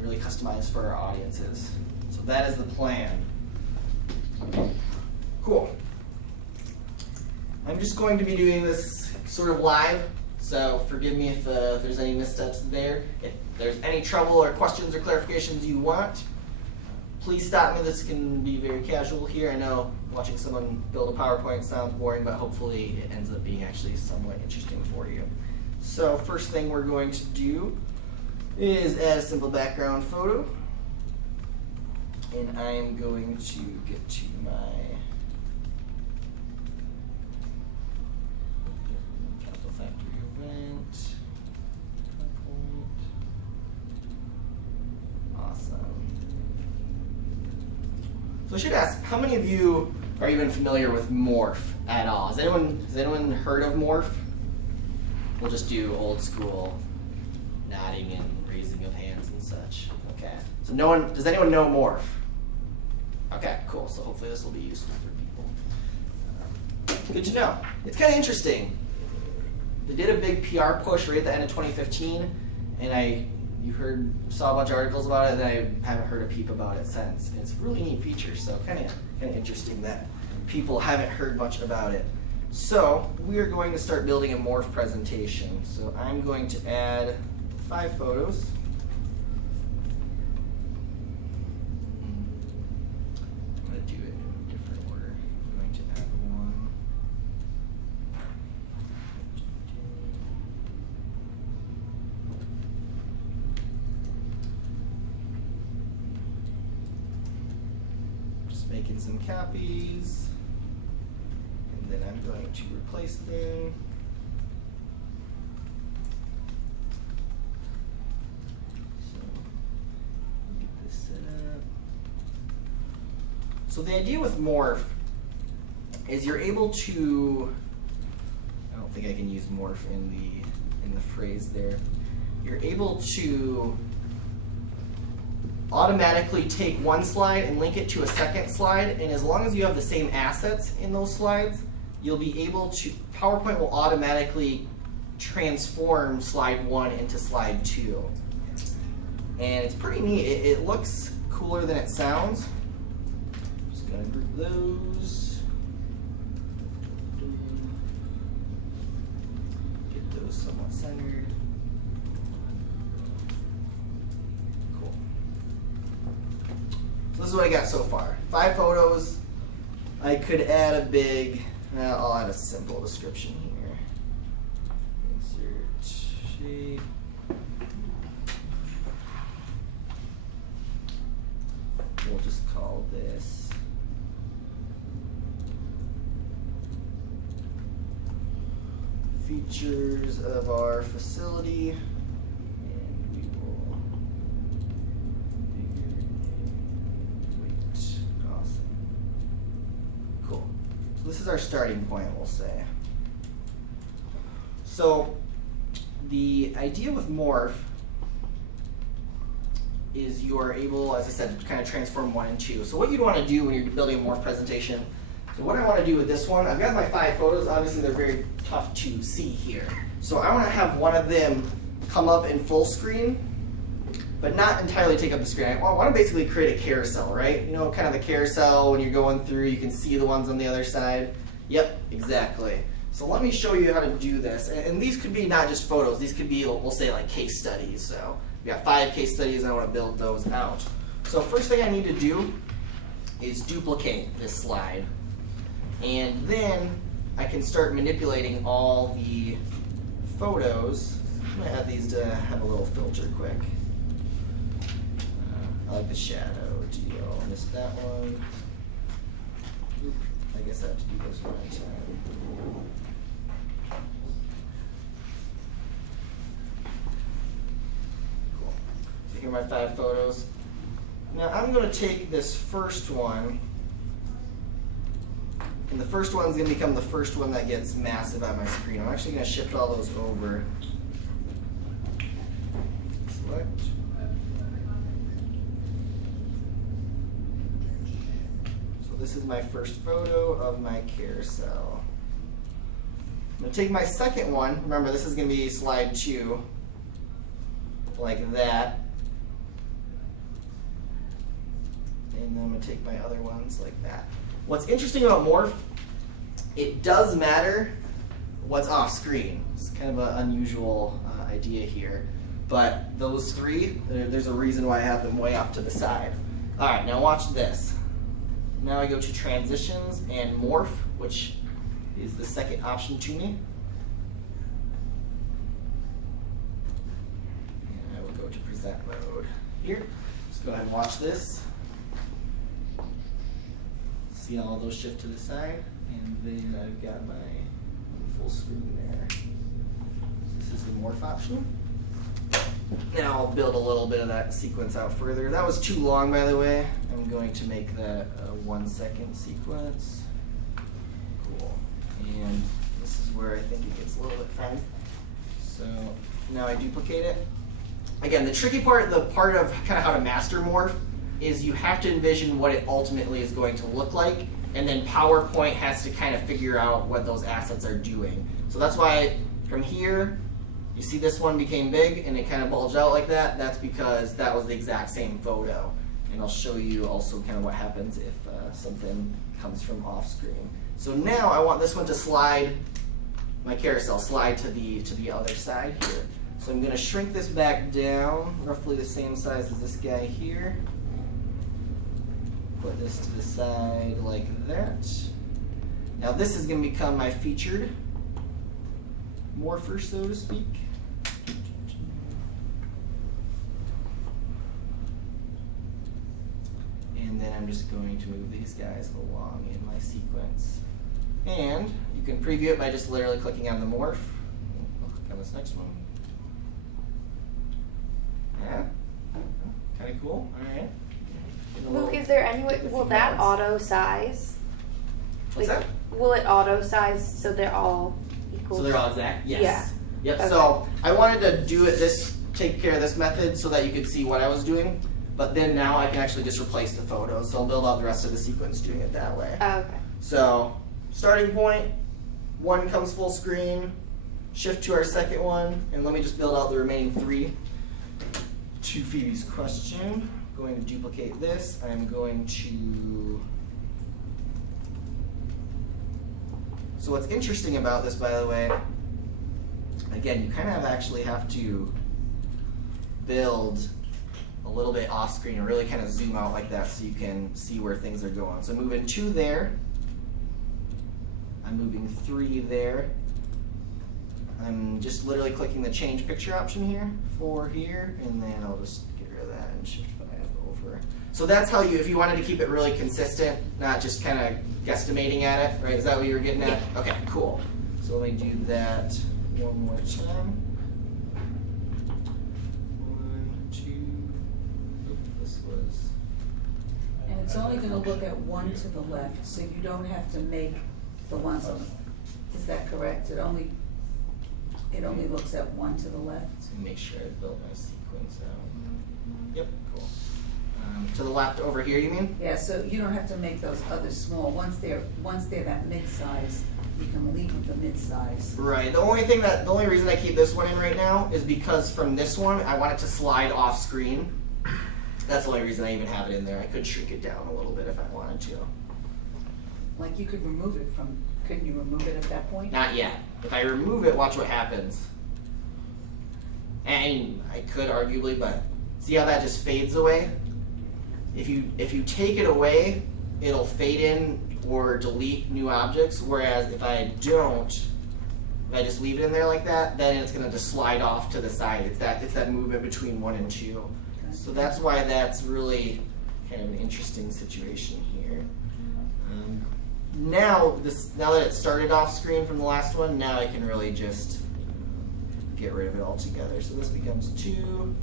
really customize for our audiences. So that is the plan. Cool. I'm just going to be doing this sort of live, so forgive me if there's any missteps there. If there's any trouble or questions or clarifications you want, please stop me. This can be very casual here. I know watching someone build a PowerPoint sounds boring, but hopefully it ends up being actually somewhat interesting for you. So first thing we're going to do is add a simple background photo. And I'm going to get to my Capital Factory event. Awesome. So I should ask, how many of you are even familiar with Morph at all? Has anyone heard of Morph? We'll just do old school nodding and raising of hands and such. Okay. So does anyone know Morph? Okay, cool. So hopefully this will be useful for people. Good to know. It's kind of interesting. They did a big PR push right at the end of 2015, and you saw a bunch of articles about it, and I haven't heard a peep about it since. It's a really neat feature, so kind of interesting that people haven't heard much about it. So we are going to start building a Morph presentation. So I'm going to add 5 photos. I'm going to do it in a different order. I'm going to add 1. Just making some copies. And then I'm going to replace them. So, get this set up. So the idea with Morph is you're able to, I don't think I can use Morph in the phrase there. You're able to automatically take one slide and link it to a second slide, and as long as you have the same assets in those slides, you'll be able to, PowerPoint will automatically transform slide 1 into slide 2. And it's pretty neat. It looks cooler than it sounds. Just gonna group those. Get those somewhat centered. Cool. So this is what I got so far. 5 photos. I could add a big, I'll add a simple description here. Insert shape. We'll just call this features of our facility, and we will wait. Awesome. Cool. So this is our starting point, we'll say. So the idea with Morph is you are able, as I said, to kind of transform 1 and 2. So what you'd want to do when you're building a Morph presentation, so what I want to do with this one, I've got my 5 photos, obviously they're very tough to see here. So I want to have one of them come up in full screen, but not entirely take up the screen. I want to basically create a carousel, right? You know, kind of the carousel when you're going through, you can see the ones on the other side. Yep, exactly. So let me show you how to do this. And these could be not just photos, these could be, we'll say, like case studies. So we got 5 case studies, and I want to build those out. So first thing I need to do is duplicate this slide. And then I can start manipulating all the photos. I'm going to add these to have a little filter quick. I like the shadow deal. I missed that one. Oop, I guess I have to do this one at a time. Cool. So here are my 5 photos. Now I'm going to take this first one, and the first one's going to become the first one that gets massive on my screen. I'm actually going to shift all those over. Select. So this is my first photo of my carousel. I'm going to take my second one. Remember, this is going to be slide 2, like that. And then I'm going to take my other ones like that. What's interesting about Morph, it does matter what's off screen. It's kind of an unusual idea here. But those 3, there's a reason why I have them way off to the side. All right, now watch this. Now I go to Transitions and Morph, which is the second option to me. And I will go to Present Mode here. Just go ahead and watch this. See all those shift to the side, and then I've got my full screen there. This is the Morph option. Now I'll build a little bit of that sequence out further. That was too long, by the way. I'm going to make that a 1-second sequence. Cool. And this is where I think it gets a little bit fun. So now I duplicate it. Again, the tricky part, the part of kind of how to master Morph, is you have to envision what it ultimately is going to look like, and then PowerPoint has to kind of figure out what those assets are doing. So that's why from here, you see this one became big and it kind of bulged out like that. That's because that was the exact same photo. And I'll show you also kind of what happens if something comes from off screen. So now I want this one to slide, my carousel, slide to the other side here. So I'm going to shrink this back down, roughly the same size as this guy here. Put this to the side like that. Now this is going to become my featured morpher, so to speak. And then I'm just going to move these guys along in my sequence. And you can preview it by just literally clicking on the morph. I'll click on this next one. Yeah, kind of cool. All right. Luke, is there any way, will that auto size? What's that? Will it auto size so they're all equal? So they're all exact? Yes. Yeah. Yep, Okay. So I wanted to do it take care of this method so that you could see what I was doing, but then now I can actually just replace the photos. So I'll build out the rest of the sequence doing it that way. Oh, okay. So starting point, one comes full screen, shift to our second one, and let me just build out the remaining 3 to Phoebe's question. I'm going to duplicate this. I'm going to... So what's interesting about this, by the way, again, you kind of actually have to build a little bit off screen and really kind of zoom out like that so you can see where things are going. So I'm moving 2 there. I'm moving 3 there. I'm just literally clicking the change picture option here, 4 here, and then I'll just get rid of that and shift 5 over. So that's how you, if you wanted to keep it really consistent, not just kind of guesstimating at it, right? Is that what you were getting at? Yeah. Okay, cool. So let me do that one more time. 1, 2, oop, this was... And it's only gonna look at one to the left, so you don't have to make the ones on, is that correct? It only looks at one to the left? Make sure I built my sequence out. Yep, cool. To the left over here, you mean? Yeah, so you don't have to make those other small. Once they're that mid-size, you can leave them the mid-size. Right. The only reason I keep this one in right now is because from this one, I want it to slide off screen. That's the only reason I even have it in there. I could shrink it down a little bit if I wanted to. Like you could remove it from, couldn't you remove it at that point? Not yet. If I remove it, watch what happens. And I could arguably, but see how that just fades away? If you take it away, it'll fade in or delete new objects, whereas if I don't, if I just leave it in there like that, then it's gonna just slide off to the side. It's that movement between 1 and 2. Okay. So that's why that's really kind of an interesting situation here. Now that it started off screen from the last one, now I can really just get rid of it altogether. So this becomes 2.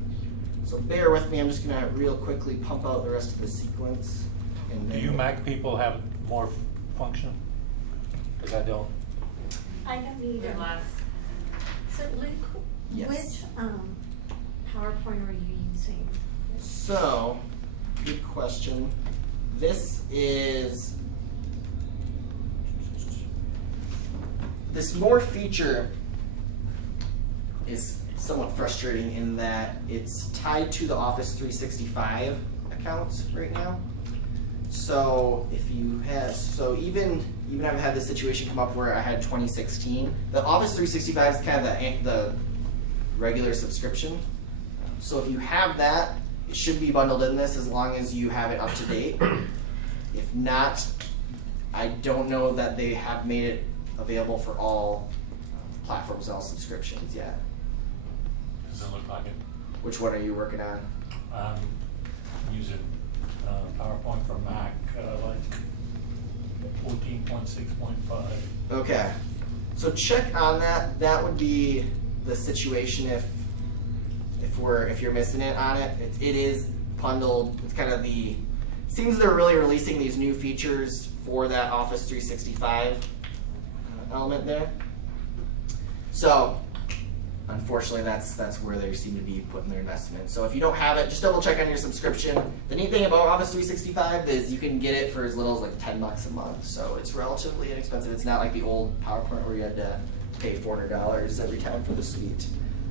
So bear with me, I'm just gonna real quickly pump out the rest of the sequence. And Do then you Mac people have more function? Because I don't. I don't need it. So Luke, Yes. which PowerPoint are you using? So, good question. This more feature is somewhat frustrating in that it's tied to the Office 365 accounts right now. So if you have, even I've had this situation come up where I had 2016. The Office 365 is kind of the regular subscription. So if you have that, it should be bundled in this as long as you have it up to date. If not, I don't know that they have made it available for all platforms and all subscriptions yet. Doesn't look like it. Which one are you working on? I'm using PowerPoint for Mac, like 14.6.5. Okay, so check on that. That would be the situation if you're missing it on it. It is bundled. It's kind of the, seems they're really releasing these new features for that Office 365 element there. So unfortunately, that's where they seem to be putting their investment. So if you don't have it, just double check on your subscription. The neat thing about Office 365 is you can get it for as little as like $10 a month. So it's relatively inexpensive. It's not like the old PowerPoint where you had to pay $400 every time for the suite.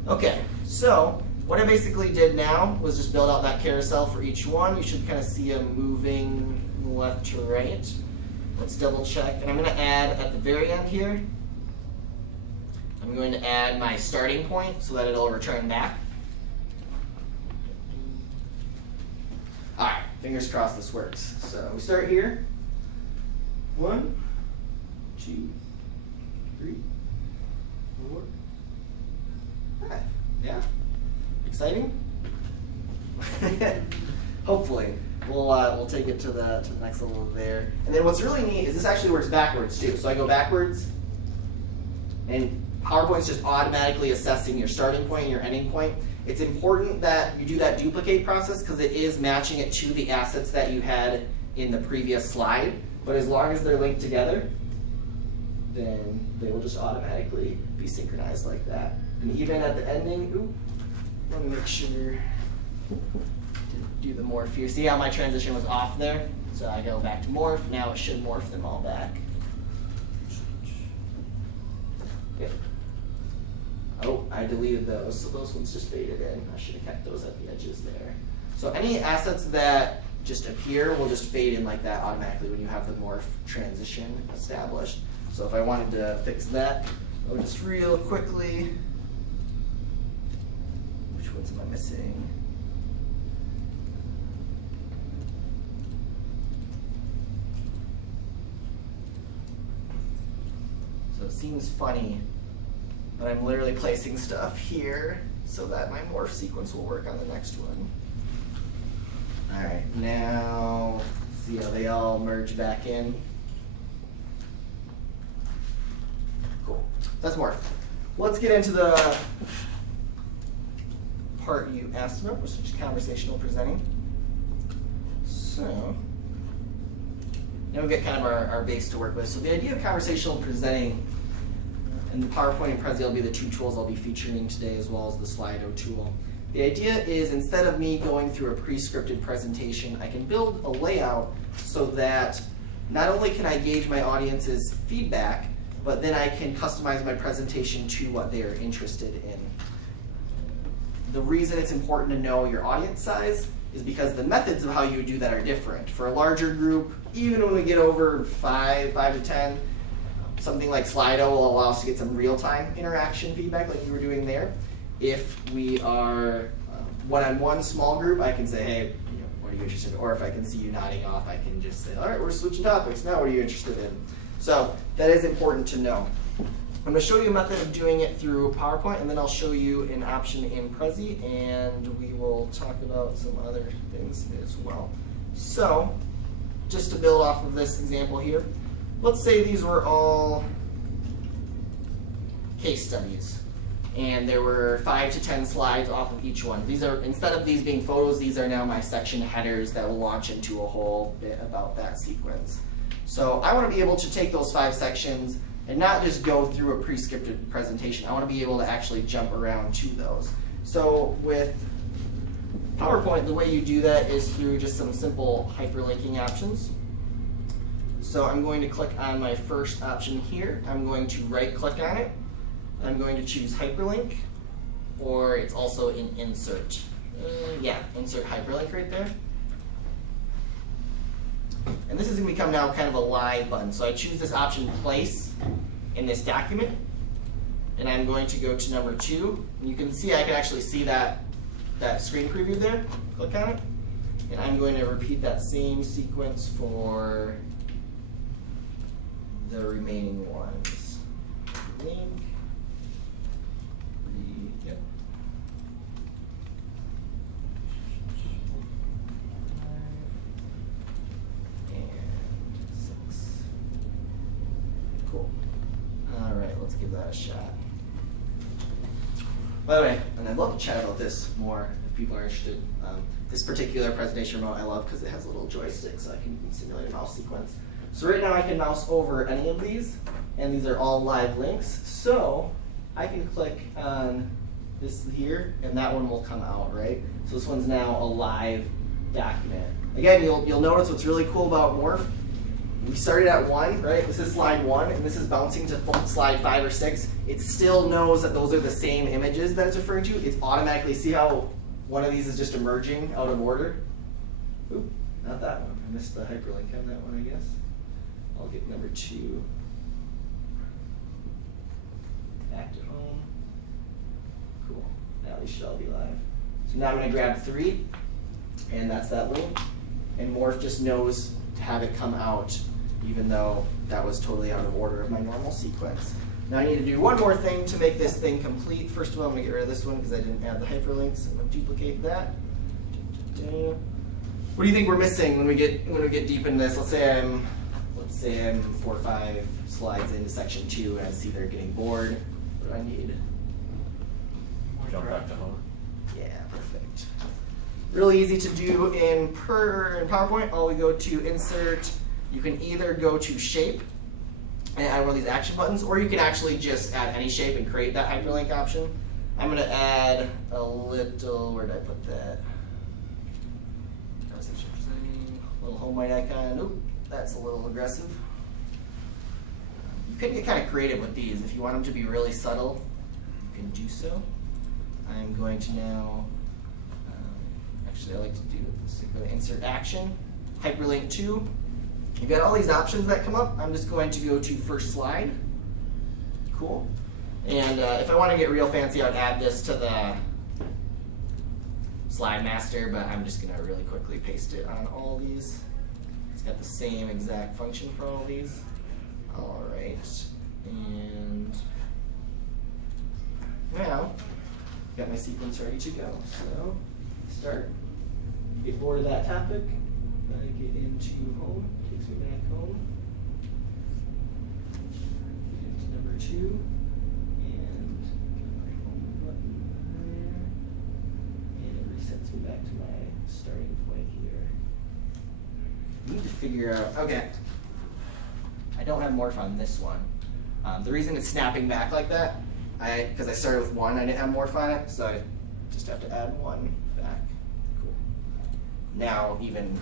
Okay, so what I basically did now was just build out that carousel for each one. You should kind of see them moving left to right. Let's double check. And I'm going to add at the very end here, I'm going to add my starting point so that it'll return back. All right, fingers crossed this works. So we start here. 1, 2, 3, 4, 5. Yeah, exciting. Hopefully, we'll take it to the next level there. And then what's really neat is this actually works backwards too. So I go backwards, and PowerPoint's just automatically assessing your starting point and your ending point. It's important that you do that duplicate process because it is matching it to the assets that you had in the previous slide. But as long as they're linked together, then they will just automatically be synchronized like that. And even at the ending, let me make sure to do the morph here. See how my transition was off there? So I go back to morph. Now it should morph them all back. Good. Oh, I deleted those, so those ones just faded in. I should have kept those at the edges there. So any assets that just appear will just fade in like that automatically when you have the morph transition established. So if I wanted to fix that, I would just real quickly, which ones am I missing? So it seems funny, but I'm literally placing stuff here so that my morph sequence will work on the next one. All right, now see how they all merge back in. Cool, that's morph. Let's get into the part you asked about, which is conversational presenting. So now we've got kind of our base to work with. So the idea of conversational presenting, and the PowerPoint and Prezi will be the two tools I'll be featuring today, as well as the Sli.do tool. The idea is, instead of me going through a pre-scripted presentation, I can build a layout so that not only can I gauge my audience's feedback, but then I can customize my presentation to what they are interested in. The reason it's important to know your audience size is because the methods of how you do that are different. For a larger group, even when we get over 5 to 10, something like Sli.do will allow us to get some real-time interaction feedback like you were doing there. If we are one-on-one small group, I can say, hey, what are you interested in? Or if I can see you nodding off, I can just say, all right, we're switching topics. Now what are you interested in? So that is important to know. I'm going to show you a method of doing it through PowerPoint, and then I'll show you an option in Prezi, and we will talk about some other things as well. So just to build off of this example here, let's say these were all case studies, and there were 5 to 10 slides off of each one. These are, instead of these being photos, these are now my section headers that will launch into a whole bit about that sequence. So I want to be able to take those 5 sections and not just go through a pre-scripted presentation. I want to be able to actually jump around to those. So with PowerPoint, the way you do that is through just some simple hyperlinking options. So I'm going to click on my first option here. I'm going to right-click on it. I'm going to choose hyperlink, or it's also in insert. Insert hyperlink right there. And this is going to become now kind of a live button. So I choose this option, place, in this document. And I'm going to go to number 2. And you can see I can actually see that screen preview there. Click on it. And I'm going to repeat that same sequence for the remaining ones. Link. Yep. And 6. Cool. All right, let's give that a shot. By the way, and I'd love to chat about this more if people are interested. This particular presentation remote I love because it has a little joystick, so I can simulate a mouse sequence. So right now I can mouse over any of these, and these are all live links. So I can click on this here, and that one will come out, right? So this one's now a live document. Again, you'll notice what's really cool about Morph. We started at 1, right? This is slide 1, and this is bouncing to slide 5 or 6. It still knows that those are the same images that it's referring to. It's automatically, see how one of these is just emerging out of order? Oop, not that one. I missed the hyperlink on that one, I guess. I'll get number 2. Back to home. Cool. Now these should all be live. So now I'm going to grab 3, and that's that link. And Morph just knows to have it come out, even though that was totally out of order of my normal sequence. Now I need to do one more thing to make this thing complete. First of all, I'm going to get rid of this one because I didn't add the hyperlinks. I'm going to duplicate that. What do you think we're missing when we get deep into this? Let's say I'm 4 or 5 slides into section 2 and I see they're getting bored. What do I need? Jump back to home. Yeah, perfect. Really easy to do in PowerPoint. All we go to insert. You can either go to shape and add one of these action buttons, or you can actually just add any shape and create that hyperlink option. I'm going to add a little, where did I put that? Little home white icon. Nope, that's a little aggressive. You can get kind of creative with these. If you want them to be really subtle, can do so. I'm going to now, actually I like to do this, go to insert action, hyperlink to. You've got all these options that come up. I'm just going to go to first slide. Cool. And if I want to get real fancy, I'd add this to the slide master, but I'm just going to really quickly paste it on all these. It's got the same exact function for all these. All right. And now, got my sequence ready to go. So, start. Get bored of that topic. I get into home. Takes me back home. Get into number 2. And my home button there. And it resets me back to my starting point here. I need to figure out, okay. I don't have morph on this one. The reason it's snapping back like that, because I started with 1, I didn't have morph on it, so I just have to add 1 back. Cool. Now even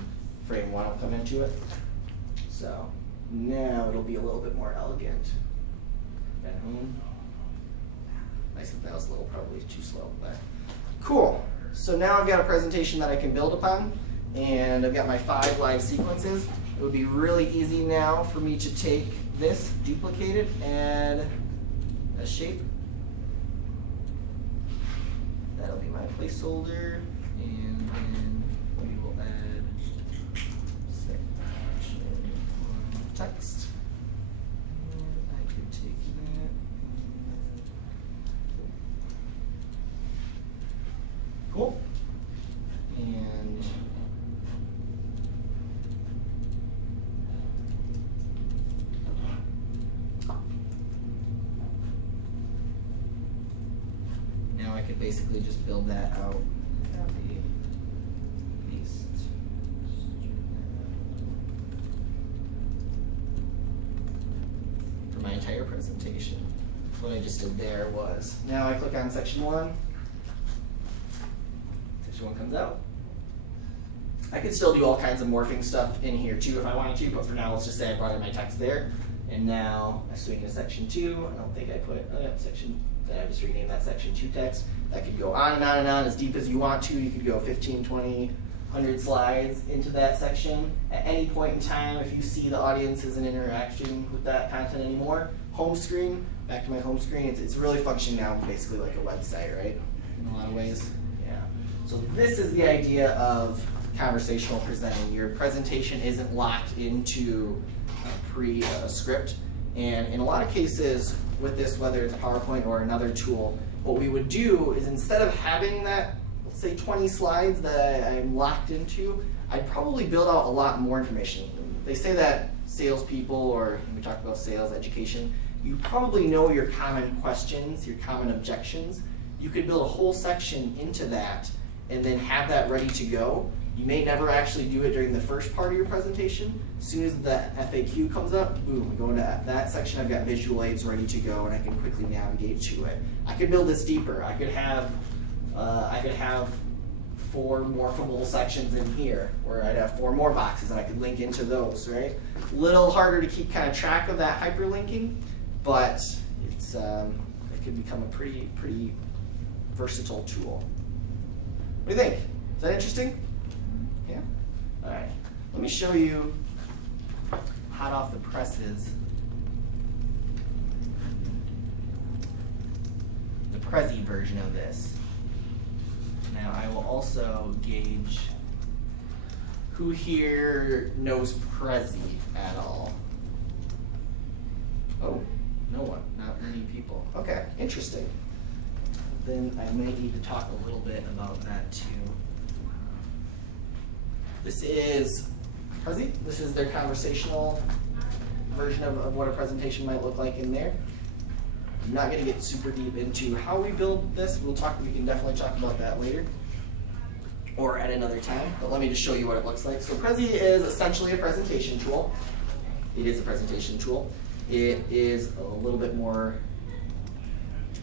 frame 1 will come into it. So now it'll be a little bit more elegant. At home. Nice that was a little probably too slow, but cool. So now I've got a presentation that I can build upon, and I've got my 5 live sequences. It would be really easy now for me to take this, duplicate it, add a shape. That'll be my placeholder, and then we will add section text. And I could take that. Cool. And now I could basically just build that out. Copy, paste. For my entire presentation. So what I just did there was, now I click on section 1. Section 1 comes out. I could still do all kinds of morphing stuff in here too if I wanted to, but for now let's just say I brought in my text there. And now I swing to section 2. I don't think I put section. I just renamed that section 2 text. That could go on and on and on as deep as you want to. You could go 15, 20, 100 slides into that section. At any point in time, if you see the audience isn't interacting with that content anymore, home screen, back to my home screen, it's really functioning now basically like a website, right? In a lot of ways. Yeah. So this is the idea of conversational presenting. Your presentation isn't locked into a pre-script. And in a lot of cases with this, whether it's PowerPoint or another tool, what we would do is instead of having that, let's say 20 slides that I'm locked into, I'd probably build out a lot more information. They say that salespeople, or when we talk about sales education, you probably know your common questions, your common objections. You could build a whole section into that and then have that ready to go. You may never actually do it during the first part of your presentation. As soon as the FAQ comes up, boom, we go into that section. I've got visual aids ready to go, and I can quickly navigate to it. I could build this deeper. I could have 4 morphable sections in here, where I'd have 4 more boxes, and I could link into those. Right? Little harder to keep kind of track of that hyperlinking, but it's it could become a pretty versatile tool. What do you think? Is that interesting? Yeah? All right. Let me show you hot off the presses the Prezi version of this. Now I will also gauge who here knows Prezi at all. Oh, no one. Not many people. Okay, interesting. Then I may need to talk a little bit about that too. This is Prezi. This is their conversational version of what a presentation might look like in there. I'm not going to get super deep into how we build this. We can definitely talk about that later or at another time, but let me just show you what it looks like. So Prezi is essentially a presentation tool. It is a presentation tool. It is a little bit more,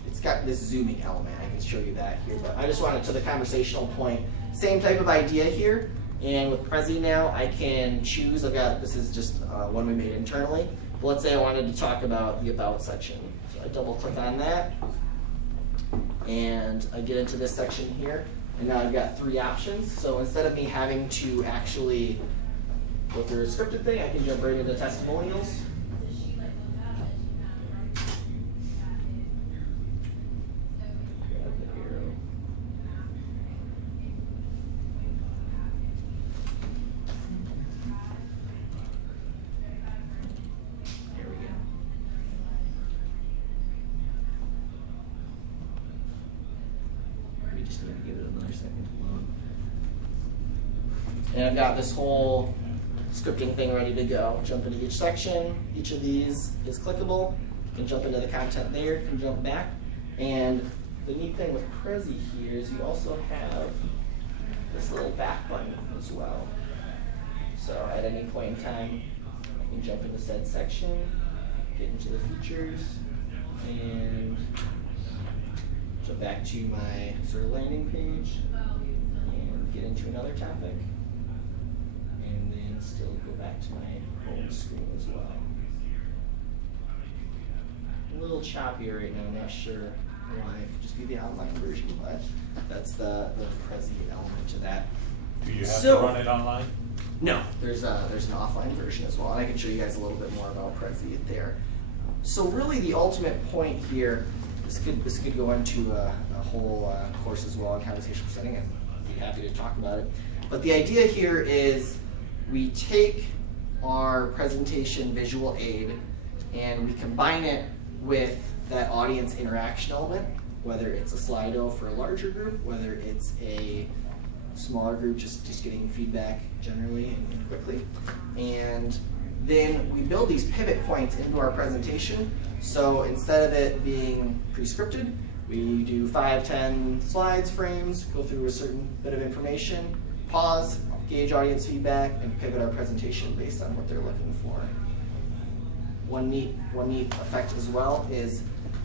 it's got this zooming element. I can show you that here, but I just wanted to the conversational point. Same type of idea here. And with Prezi now, I can choose, this is just one we made internally. But let's say I wanted to talk about the About section. So I double click on that. and I get into this section here, and now I've got 3 options. So instead of me having to actually go through a scripted thing, I can jump right into testimonials. Grab the arrow. There we go. We just need to give it another second to load. And I've got this whole scripting thing ready to go. Jump into each section. Each of these is clickable. You can jump into the content there, you can jump back. And the neat thing with Prezi here is you also have this little back button as well. So at any point in time, I can jump into said section, get into the features, and jump back to my sort of landing page, and get into another topic, and then still go back to my home screen as well. A little choppy right now, I'm not sure why. It could just be the online version, but that's the Prezi element to that. Do you have to run it online? No, there's an offline version as well, and I can show you guys a little bit more about Prezi there. So really the ultimate point here, this could go into a whole course as well in conversational setting, and I'd be happy to talk about it. But the idea here is we take our presentation visual aid and we combine it with that audience interaction element, whether it's a Sli.do for a larger group, whether it's a smaller group just getting feedback generally and quickly. And then we build these pivot points into our presentation. So instead of it being pre-scripted, we do 5, 10 slides, frames, go through a certain bit of information, pause, gauge audience feedback, and pivot our presentation based on what they're looking for. One neat effect as well is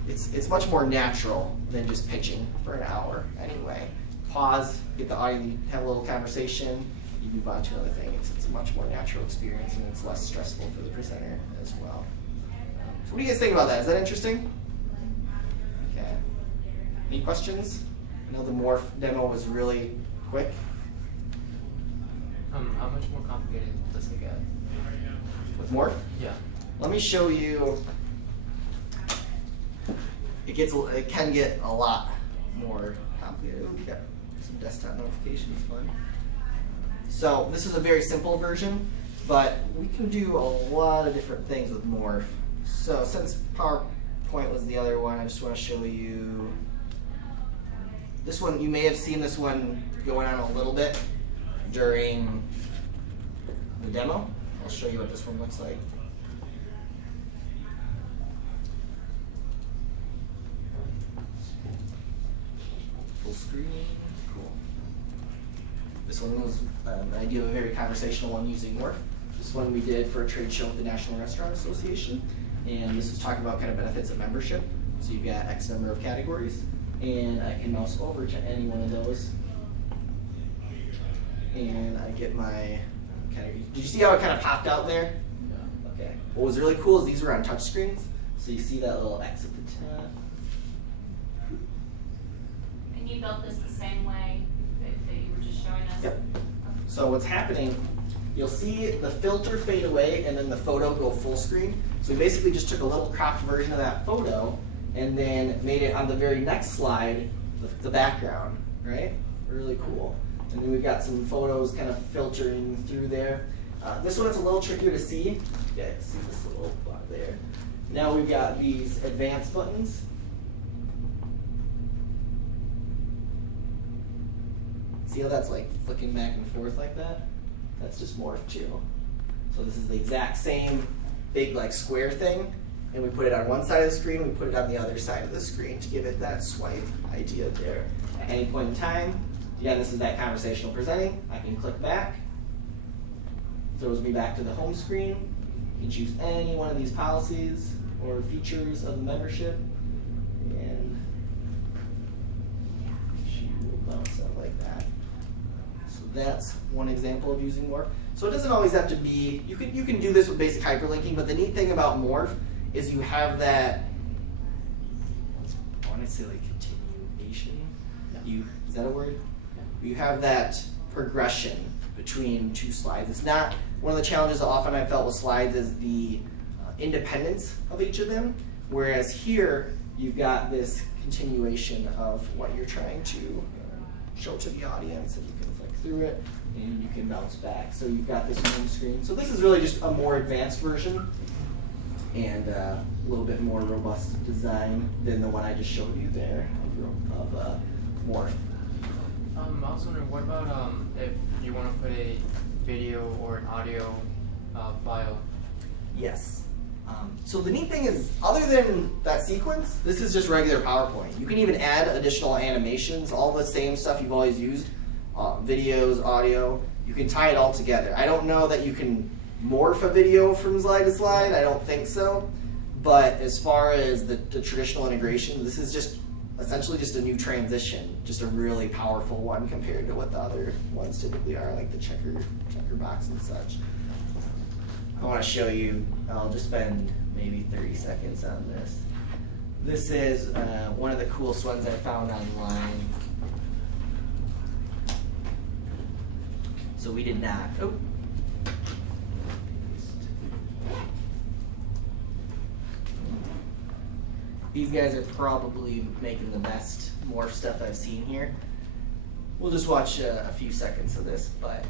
it's much more natural than just pitching for an hour anyway. Pause, get the audience, have a little conversation, you move on to another thing. It's a much more natural experience, and it's less stressful for the presenter as well. So what do you guys think about that? Is that interesting? Okay. Any questions? I know the morph demo was really quick. How much more complicated does it get? With morph? Yeah. Let me show you. It can get a lot more complicated. We got some desktop notifications, fun. So this is a very simple version, but we can do a lot of different things with morph. So since PowerPoint was the other one, I just want to show you this one. You may have seen this one going on a little bit during the demo. I'll show you what this one looks like. Full screen, cool. This one was an idea of a very conversational one using morph. This one we did for a trade show with the National Restaurant Association, and this was talking about kind of benefits of membership. So you've got X number of categories, and I can mouse over to any one of those, and I get my category. Did you see how it kind of popped out there? Yeah. Okay. What was really cool is these were on touch screens, so you see that little X at the top. And you built this the same way that you were just showing us? Yep. So what's happening, you'll see the filter fade away and then the photo go full screen. So we basically just took a little cropped version of that photo and then made it on the very next slide, the background, right? Really cool. And then we've got some photos kind of filtering through there. This one is a little trickier to see. Yeah, see this little bar there. Now we've got these advanced buttons. See how that's like flicking back and forth like that? That's just morph too. So this is the exact same big like square thing, and we put it on one side of the screen, we put it on the other side of the screen to give it that swipe idea there. At any point in time, again, this is that conversational presenting. I can click back, throws me back to the home screen. You can choose any one of these policies or features of the membership, and she will bounce out like that. So that's one example of using morph. So it doesn't always have to be, you can do this with basic hyperlinking, but the neat thing about morph is you have that, I want to say like continuation is that a word? You have that progression between two slides. It's not, one of the challenges often I felt with slides is the independence of each of them, whereas here you've got this continuation of what you're trying to show to the audience, and you can flick through it and you can bounce back. So you've got this home screen. So this is really just a more advanced version and a little bit more robust design than the one I just showed you there of more. I was wondering, what about if you want to put a video or an audio file? Yes. So the neat thing is, other than that sequence, this is just regular PowerPoint. You can even add additional animations, all the same stuff you've always used, videos, audio. You can tie it all together. I don't know that you can morph a video from slide to slide. I don't think so. But as far as the traditional integration, this is just essentially just a new transition, just a really powerful one compared to what the other ones typically are, like the checker box and such. I want to show you, I'll just spend maybe 30 seconds on this. This is one of the coolest ones I found online. So we did not, These guys are probably making the best morph stuff I've seen here. We'll just watch a few seconds of this, but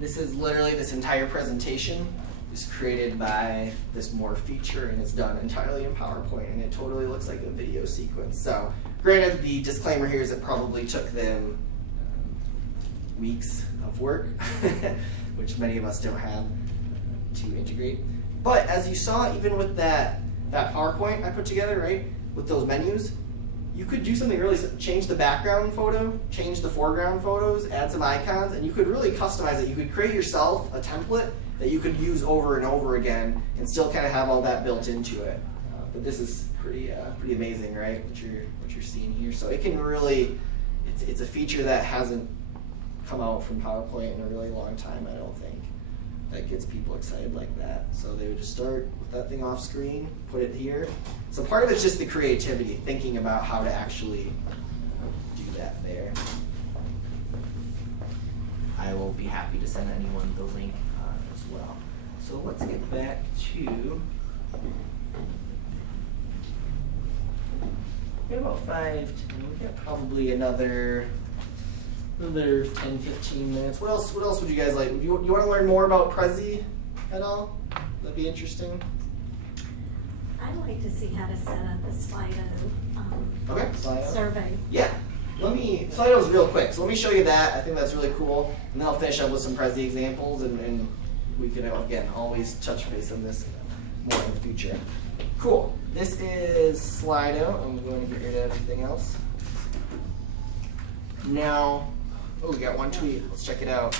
this is literally, this entire presentation is created by this morph feature and is done entirely in PowerPoint, and it totally looks like a video sequence. So granted, the disclaimer here is it probably took them weeks of work, which many of us don't have to integrate. But as you saw, even with that PowerPoint I put together, right, with those menus, you could do something really, change the background photo, change the foreground photos, add some icons, and you could really customize it. You could create yourself a template that you could use over and over again and still kind of have all that built into it. But this is pretty amazing, right, what you're seeing here. So it can really, it's a feature that hasn't come out from PowerPoint in a really long time, I don't think, that gets people excited like that. So they would just start with that thing off screen, put it here. So part of it's just the creativity, thinking about how to actually do that there. I will be happy to send anyone the link as well. So let's get back to, we got about 5, 10, we got probably another 10, 15 minutes. What else would you guys like? You want to learn more about Prezi at all? That'd be interesting. I'd like to see how to set up a Sli.do survey. Yeah. Sli.do is real quick, so let me show you that. I think that's really cool. And then I'll finish up with some Prezi examples, and we can, again, always touch base on this more in the future. Cool. This is Sli.do. I'm going to get rid of everything else. Now, we got one tweet. Let's check it out.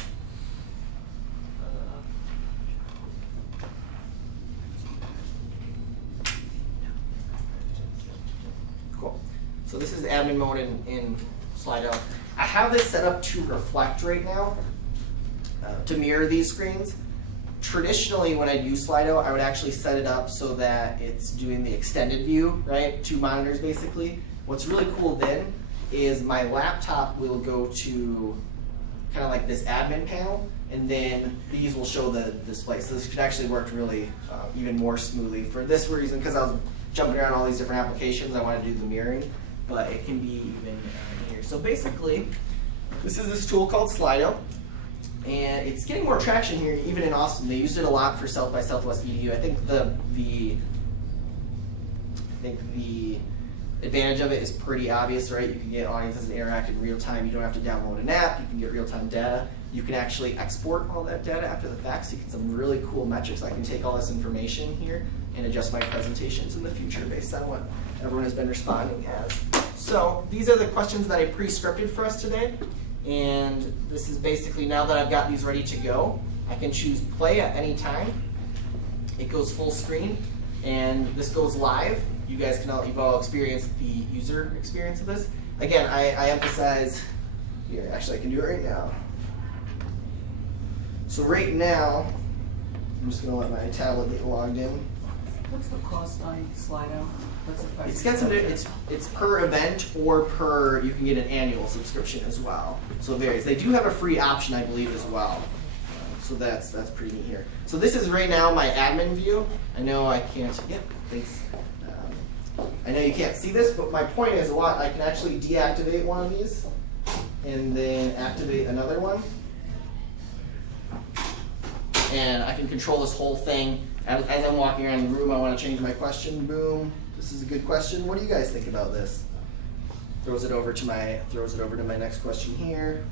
Cool. So this is admin mode in Sli.do. I have this set up to reflect right now, to mirror these screens. Traditionally, when I use Sli.do, I would actually set it up so that it's doing the extended view, right? 2 monitors basically. What's really cool then is my laptop will go to kind of like this admin panel, and then these will show the display. So this could actually work really even more smoothly. For this reason, because I was jumping around all these different applications, I want to do the mirroring, but it can be even here. So basically, this is this tool called Sli.do, and it's getting more traction here, even in Austin. They used it a lot for South by Southwest EDU. I think the advantage of it is pretty obvious, right? You can get audiences to interact in real time. You don't have to download an app. You can get real-time data. You can actually export all that data after the fact, so you get some really cool metrics. I can take all this information here and adjust my presentations in the future based on what everyone has been responding as. So these are the questions that I pre-scripted for us today. And this is basically, now that I've got these ready to go, I can choose play at any time. It goes full screen, and this goes live. You guys you've all experienced the user experience of this. Again, I emphasize, here, actually I can do it right now. So right now, I'm just gonna let my tablet get logged in. What's the cost on Sli.do? What's the price? It's got some. It's per event or per. You can get an annual subscription as well. So it varies. They do have a free option, I believe, as well. So that's pretty neat here. So this is right now my admin view. I know I can't. Yep. Thanks. I know you can't see this, but my point is I can actually deactivate one of these and then activate another one. And I can control this whole thing. As I'm walking around the room, I want to change my question. Boom. This is a good question. What do you guys think about this? Throws it over to my next question here.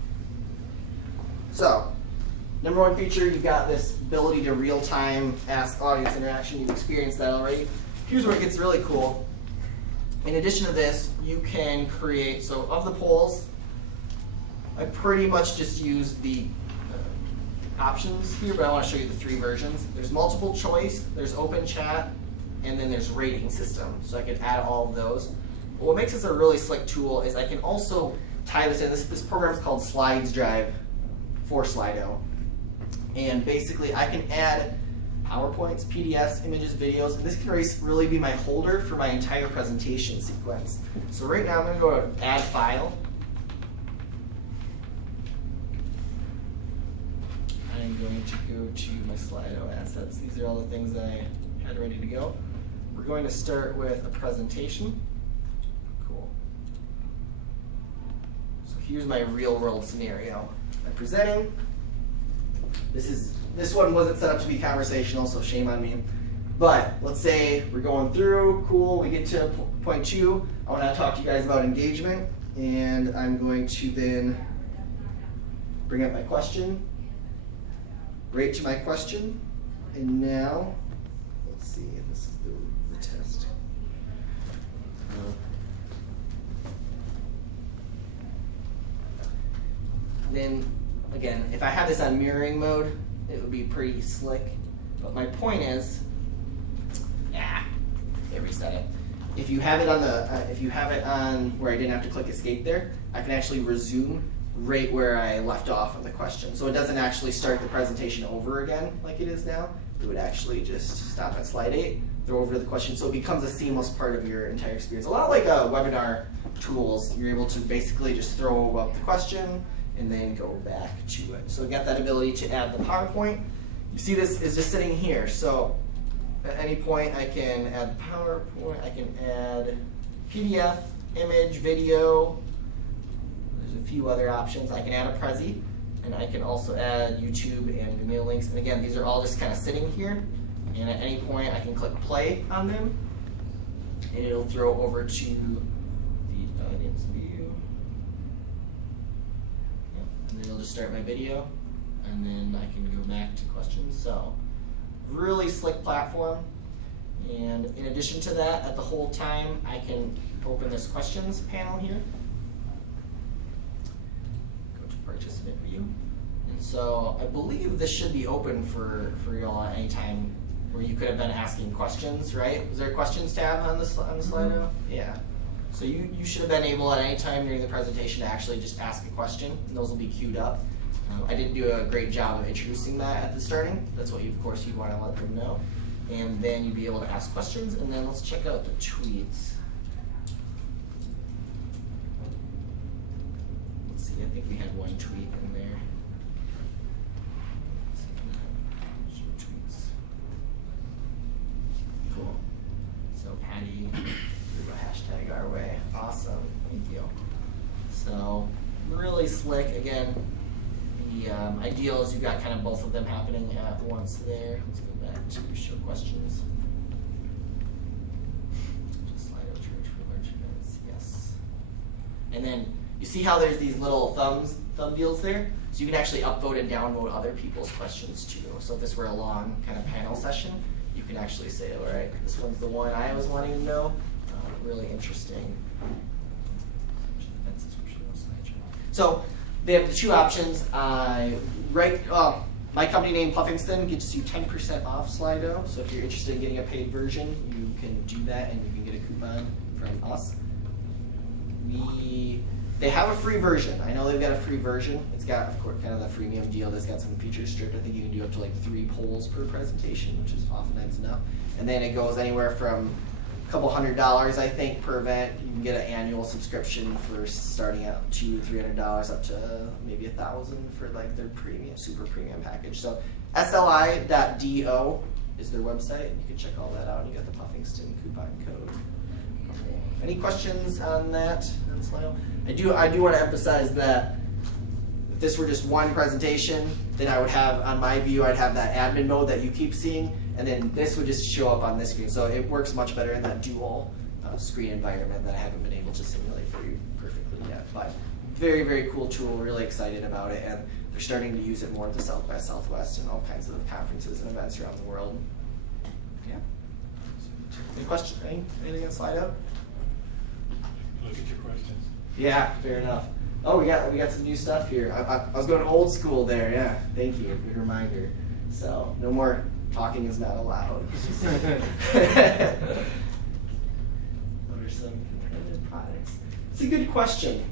So, number one feature, you've got this ability to real-time ask audience interaction. You've experienced that already. Here's where it gets really cool. In addition to this, you can create, so of the polls, I pretty much just use the options here, but I want to show you the three versions. There's multiple choice, there's open chat, and then there's rating system. So I can add all of those. But what makes this a really slick tool is I can also tie this in. This program is called Slides Drive for Sli.do. And basically I can add PowerPoints, PDFs, images, videos, and this can really be my holder for my entire presentation sequence. So right now I'm going to go to Add File. I'm going to go to my Sli.do assets. These are all the things that I had ready to go. We're going to start with a presentation. Cool. So here's my real world scenario. I'm presenting. This one wasn't set up to be conversational, so shame on me. But let's say we're going through, cool, we get to point 2. I want to talk to you guys about engagement, and I'm going to then bring up my question, rate to my question, and now, let's see, this is the test. Then, again, if I have this on mirroring mode, it would be pretty slick. But my point is, it reset it. If you have it on where I didn't have to click escape there, I can actually resume right where I left off on the question. So it doesn't actually start the presentation over again like it is now. It would actually just stop at slide 8, throw over to the question. So it becomes a seamless part of your entire experience. A lot like webinar tools, you're able to basically just throw up the question and then go back to it. So we got that ability to add the PowerPoint. You see this is just sitting here. So at any point I can add PowerPoint, I can add PDF, image, video. There's a few other options. I can add a Prezi, and I can also add YouTube and Vimeo links. And again, these are all just kind of sitting here. And at any point I can click play on them, and it'll throw over to the audience view. And then it'll just start my video, and then I can go back to questions. So, really slick platform. And in addition to that, at the whole time, I can open this questions panel here. Go to participant view. And so I believe this should be open for y'all at any time where you could have been asking questions, right? Was there a questions tab on the Sli.do? Yeah. So you should have been able at any time during the presentation to actually just ask a question, and those will be queued up. I didn't do a great job of introducing that at the starting. That's what of course you'd want to let them know. And then you'd be able to ask questions, and then let's check out the tweets. Let's see, I think we had one tweet in there. Show tweets. Cool. So Patty threw a hashtag our way. Awesome, thank you. So really slick. Again, the ideal is you've got kind of both of them happening at once there. Let's go back to show questions. Just Sli.do church for large events, yes. And then you see how there's these little thumb deals there? So you can actually upvote and downvote other people's questions too. So if this were a long kind of panel session, you can actually say, all right, this one's the one I was wanting to know. Really interesting. So they have the two options. My company name Puffingston gets you 10% off Sli.do. So if you're interested in getting a paid version, you can do that, and you can get a coupon from us. We They have a free version. I know they've got a free version. It's got, of course, kind of the freemium deal that's got some features stripped. I think you can do up to like 3 polls per presentation, which is oftentimes enough. And then it goes anywhere from a couple $100, I think, per event. You can get an annual subscription for starting at $200-300 up to maybe $1,000 for like their premium, super premium package. So SLI.do is their website. You can check all that out. And you got the Puffington coupon code. Any questions on that? I do want to emphasize that if this were just one presentation, then I would have, on my view, I'd have that admin mode that you keep seeing, and then this would just show up on this screen. So it works much better in that dual screen environment that I haven't been able to simulate for you perfectly yet. But very, very cool tool, really excited about it, and they're starting to use it more at the South by Southwest and all kinds of conferences and events around the world. Yeah. Any questions? Anything on Sli.do? Look at your questions. Yeah, fair enough. Oh, we got some new stuff here. I was going old school there. Yeah, thank you. Good reminder. So no more talking is not allowed. What are some competitive products? It's a good question.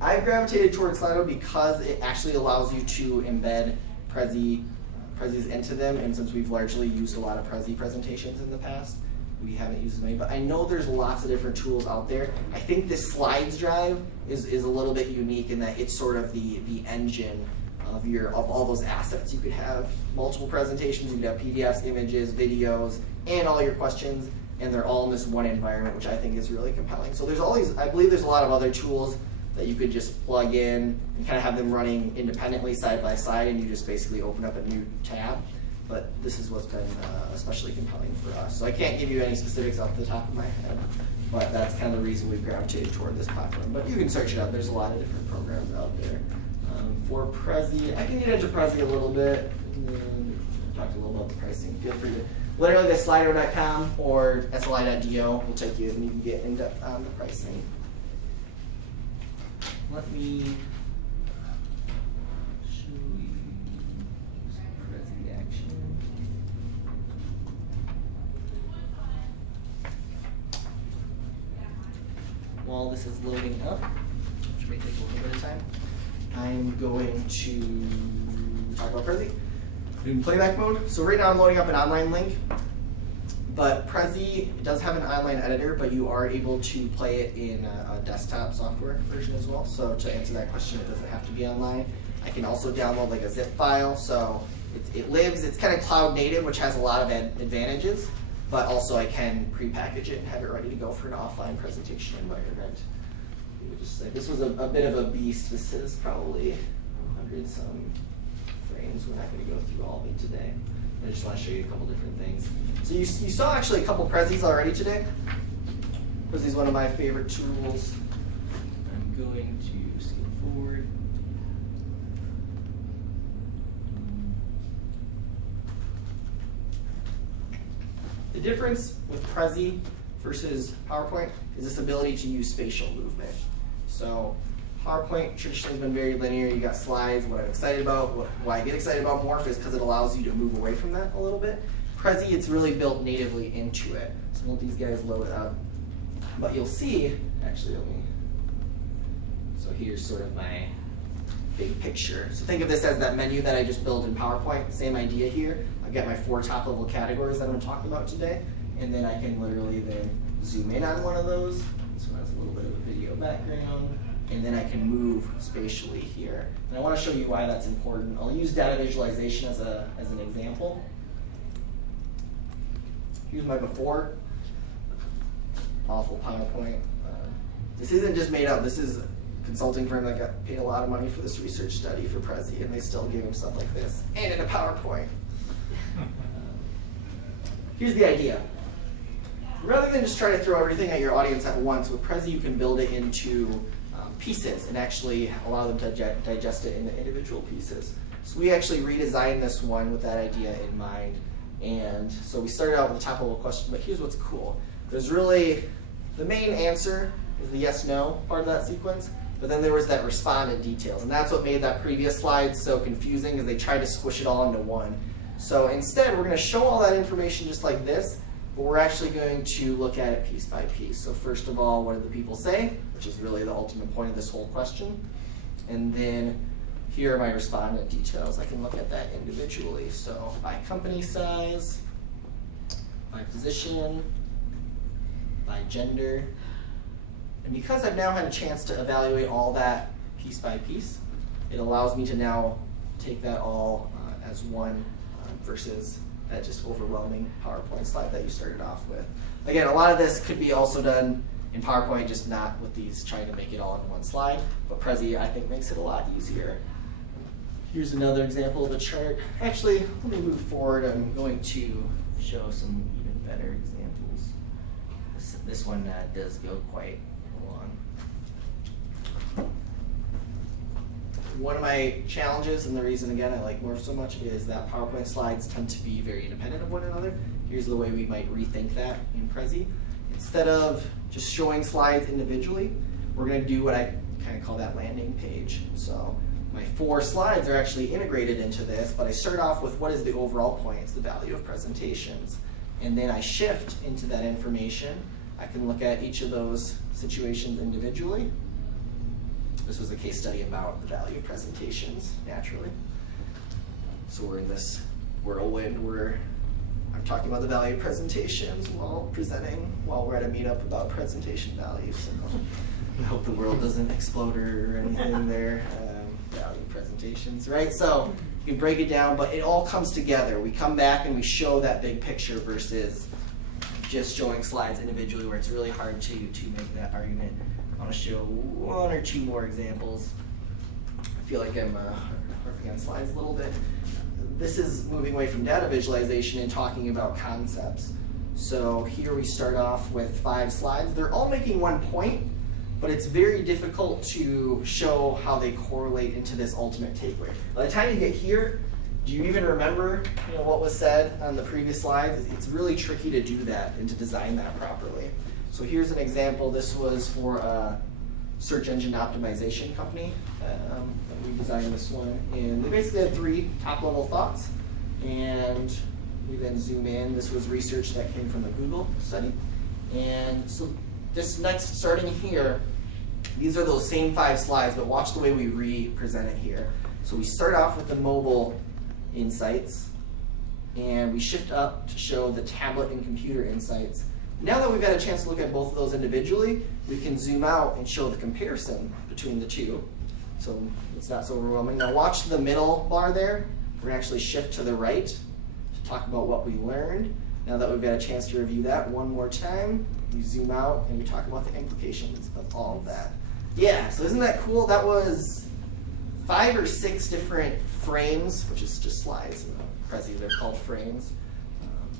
I gravitated towards Sli.do because it actually allows you to embed Prezis into them, and since we've largely used a lot of Prezi presentations in the past, we haven't used as many, but I know there's lots of different tools out there. I think this slides drive is a little bit unique in that it's sort of the engine of all those assets. You could have multiple presentations, you could have PDFs, images, videos, and all your questions, and they're all in this one environment, which I think is really compelling. So there's all these, I believe there's a lot of other tools that you could just plug in and kind of have them running independently side by side, and you just basically open up a new tab. But this is what's been especially compelling for us. So I can't give you any specifics off the top of my head, but that's kind of the reason we've gravitated toward this platform. But you can search it out. There's a lot of different programs out there. For Prezi, I can get into Prezi a little bit. And then talk a little about the pricing. Feel free to literally go to Sli.do.com or SLI.do will take you and you can get in depth on the pricing. Let me show you Prezi action. While this is loading up, which may take a little bit of time, I'm going to talk about Prezi in playback mode. So right now I'm loading up an online link, but Prezi does have an online editor, but you are able to play it in a desktop software version as well. So to answer that question, it doesn't have to be online. I can also download like a zip file, so it lives, it's kind of cloud native, which has a lot of advantages, but also I can pre-package it and have it ready to go for an offline presentation environment. This was a bit of a beast. This is probably 100-some frames. We're not going to go through all of it today. I just want to show you a couple different things. So you saw actually a couple Prezis already today. Prezi is one of my favorite tools. I'm going to skip forward. The difference with Prezi versus PowerPoint is this ability to use spatial movement. So PowerPoint traditionally has been very linear. You got slides. What I'm excited about, why I get excited about Morph is because it allows you to move away from that a little bit. Prezi, it's really built natively into it. So we'll let these guys load up. But you'll see, actually, so here's sort of my big picture. So think of this as that menu that I just built in PowerPoint. Same idea here. I've got my 4 top level categories that I'm talking about today. And then I can literally then zoom in on one of those. This one has a little bit of a video background. And then I can move spatially here. And I want to show you why that's important. I'll use data visualization as an example. Here's my before. Awful PowerPoint. This isn't just made up. This is a consulting firm that got paid a lot of money for this research study for Prezi, and they still give him stuff like this, and in a PowerPoint. Here's the idea. Rather than just try to throw everything at your audience at once, with Prezi you can build it into pieces and actually allow them to digest it into individual pieces. So we actually redesigned this one with that idea in mind. And so we started out with a top level question, but here's what's cool. There's really, the main answer is the yes-no part of that sequence, but then there was that respondent details. And that's what made that previous slide so confusing, is they tried to squish it all into one. So instead, we're going to show all that information just like this, but we're actually going to look at it piece by piece. So first of all, what do the people say, which is really the ultimate point of this whole question. And then here are my respondent details. I can look at that individually. So by company size, by position, by gender. And because I've now had a chance to evaluate all that piece by piece, it allows me to now take that all as one versus that just overwhelming PowerPoint slide that you started off with. Again, a lot of this could be also done in PowerPoint, just not with these trying to make it all in one slide, but Prezi, I think, makes it a lot easier. Here's another example of a chart. Actually, let me move forward. I'm going to show some even better examples. This one does go quite long. One of my challenges, and the reason, again, I like Morph so much, is that PowerPoint slides tend to be very independent of one another. Here's the way we might rethink that in Prezi. Instead of just showing slides individually, we're going to do what I kind of call that landing page. So my 4 slides are actually integrated into this, but I start off with what is the overall point? It's the value of presentations. And then I shift into that information. I can look at each of those situations individually. This was a case study about the value of presentations, naturally. So we're in this whirlwind where I'm talking about the value of presentations while we're at a meetup about presentation values. So I hope the world doesn't explode or anything there. Value presentations, right? So you can break it down, but it all comes together. We come back and we show that big picture versus just showing slides individually where it's really hard to make that argument. I want to show 1 or 2 more examples. I feel like I'm harping on slides a little bit. This is moving away from data visualization and talking about concepts. So here we start off with 5 slides. They're all making one point, but it's very difficult to show how they correlate into this ultimate takeaway. By the time you get here, do you even remember what was said on the previous slides? It's really tricky to do that and to design that properly. So here's an example. This was for a search engine optimization company. We designed this one, and they basically had 3 top-level thoughts, and we then zoom in. This was research that came from a Google study. And so this next, starting here, these are those same 5 slides, but watch the way we re-present it here. So we start off with the mobile insights, and we shift up to show the tablet and computer insights. Now that we've had a chance to look at both of those individually, we can zoom out and show the comparison between the 2. So it's not so overwhelming. Now watch the middle bar there. We're going to actually shift to the right to talk about what we learned. Now that we've had a chance to review that one more time, we zoom out and we talk about the implications of all of that. Yeah, so isn't that cool? That was 5 or 6 different frames, which is just slides in Prezi, they're called frames.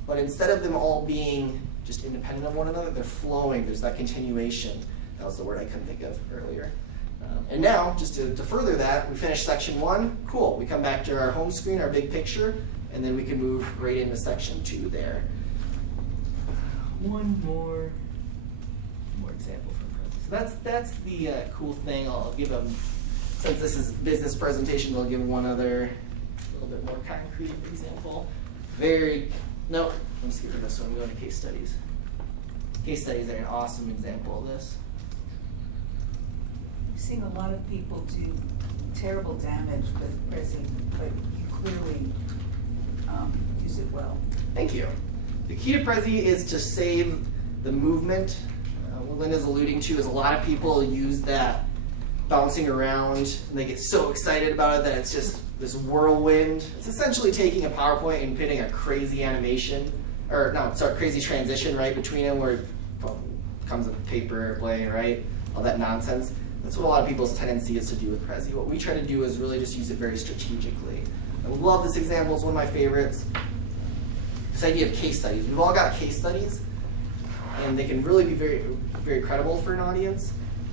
But instead of them all being just independent of one another, they're flowing. There's that continuation. That was the word I couldn't think of earlier. And now, just to further that, we finish section 1. Cool. We come back to our home screen, our big picture, and then we can move right into section 2 there. One more example from Prezi. So that's the cool thing. I'll give them, since this is business presentations, I'll give one other little bit more concrete example. Nope, let's get rid of this one. I'm going to case studies. Case studies are an awesome example of this. I've seen a lot of people do terrible damage with Prezi, but you clearly use it well. Thank you. The key to Prezi is to save the movement. What Linda's alluding to is a lot of people use that bouncing around, and they get so excited about it that it's just this whirlwind. It's essentially taking a PowerPoint and putting a crazy animation, crazy transition right between them where it comes with paper airplane, right? All that nonsense. That's what a lot of people's tendency is to do with Prezi. What we try to do is really just use it very strategically. I love this example. It's one of my favorites. This idea of case studies. We've all got case studies, and they can really be very, very credible for an audience.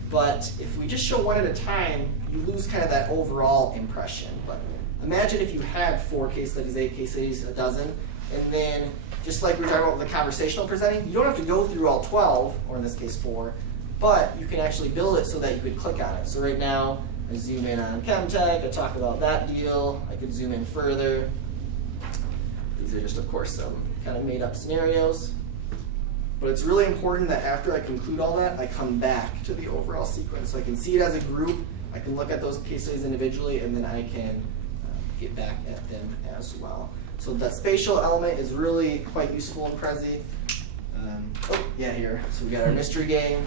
But if we just show one at a time, you lose kind of that overall impression. But imagine if you had 4 case studies, 8 case studies, a dozen, and then just like we were talking about with the conversational presenting, you don't have to go through all 12, or in this case 4, but you can actually build it so that you could click on it. So right now, I zoom in on Chemtech, I talk about that deal, I could zoom in further. These are just, of course, some kind of made up scenarios. But it's really important that after I conclude all that, I come back to the overall sequence. So I can see it as a group, I can look at those case studies individually, and then I can get back at them as well. So that spatial element is really quite useful in Prezi. Here. So we got our mystery game.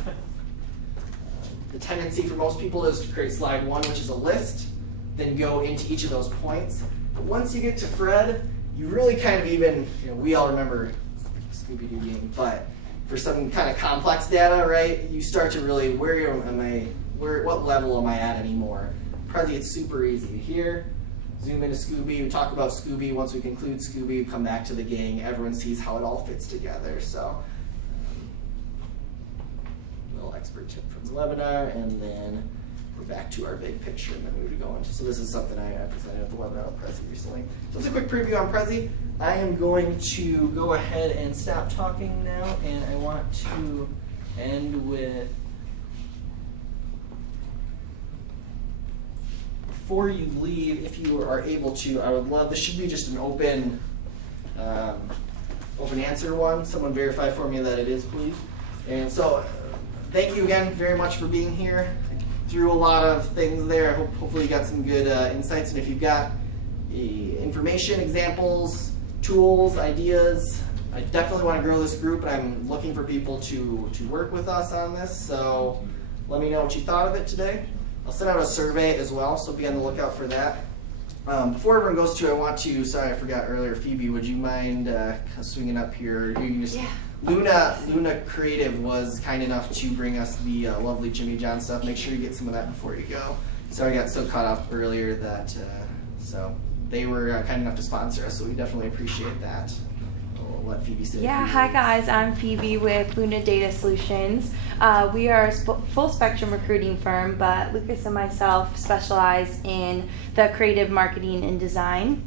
The tendency for most people is to create slide 1, which is a list, then go into each of those points. But once you get to Fred, you really kind of even, we all remember Scooby-Doo game, but for some kind of complex data, right, you start to really, what level am I at anymore? Prezi, it's super easy. Here, zoom into Scooby, we talk about Scooby. Once we conclude Scooby, we come back to the gang. Everyone sees how it all fits together. So, little expert tip from the webinar, and then we're back to our big picture, and then we would go into. So this is something I presented at the webinar on Prezi recently. So it's a quick preview on Prezi. I am going to go ahead and stop talking now, and I want to end with. Before you leave, if you are able to, I would love, this should be just an open answer one. Someone verify for me that it is, please. And so, thank you again very much for being here. I threw a lot of things there. Hopefully you got some good insights. And if you've got information, examples, tools, ideas, I definitely want to grow this group. I'm looking for people to work with us on this. So let me know what you thought of it today. I'll send out a survey as well, so be on the lookout for that. Before everyone goes to, I want to, sorry I forgot earlier, Phoebe, would you mind swinging up here? You can just, yeah. Luna Creative was kind enough to bring us the lovely Jimmy John stuff. Make sure you get some of that before you go. Sorry I got so caught up earlier that, so they were kind enough to sponsor us, so we definitely appreciate that. I'll let Phoebe say. Yeah, hi guys, I'm Phoebe with Luna Data Solutions. We are a full spectrum recruiting firm, but Lucas and myself specialize in the creative marketing and design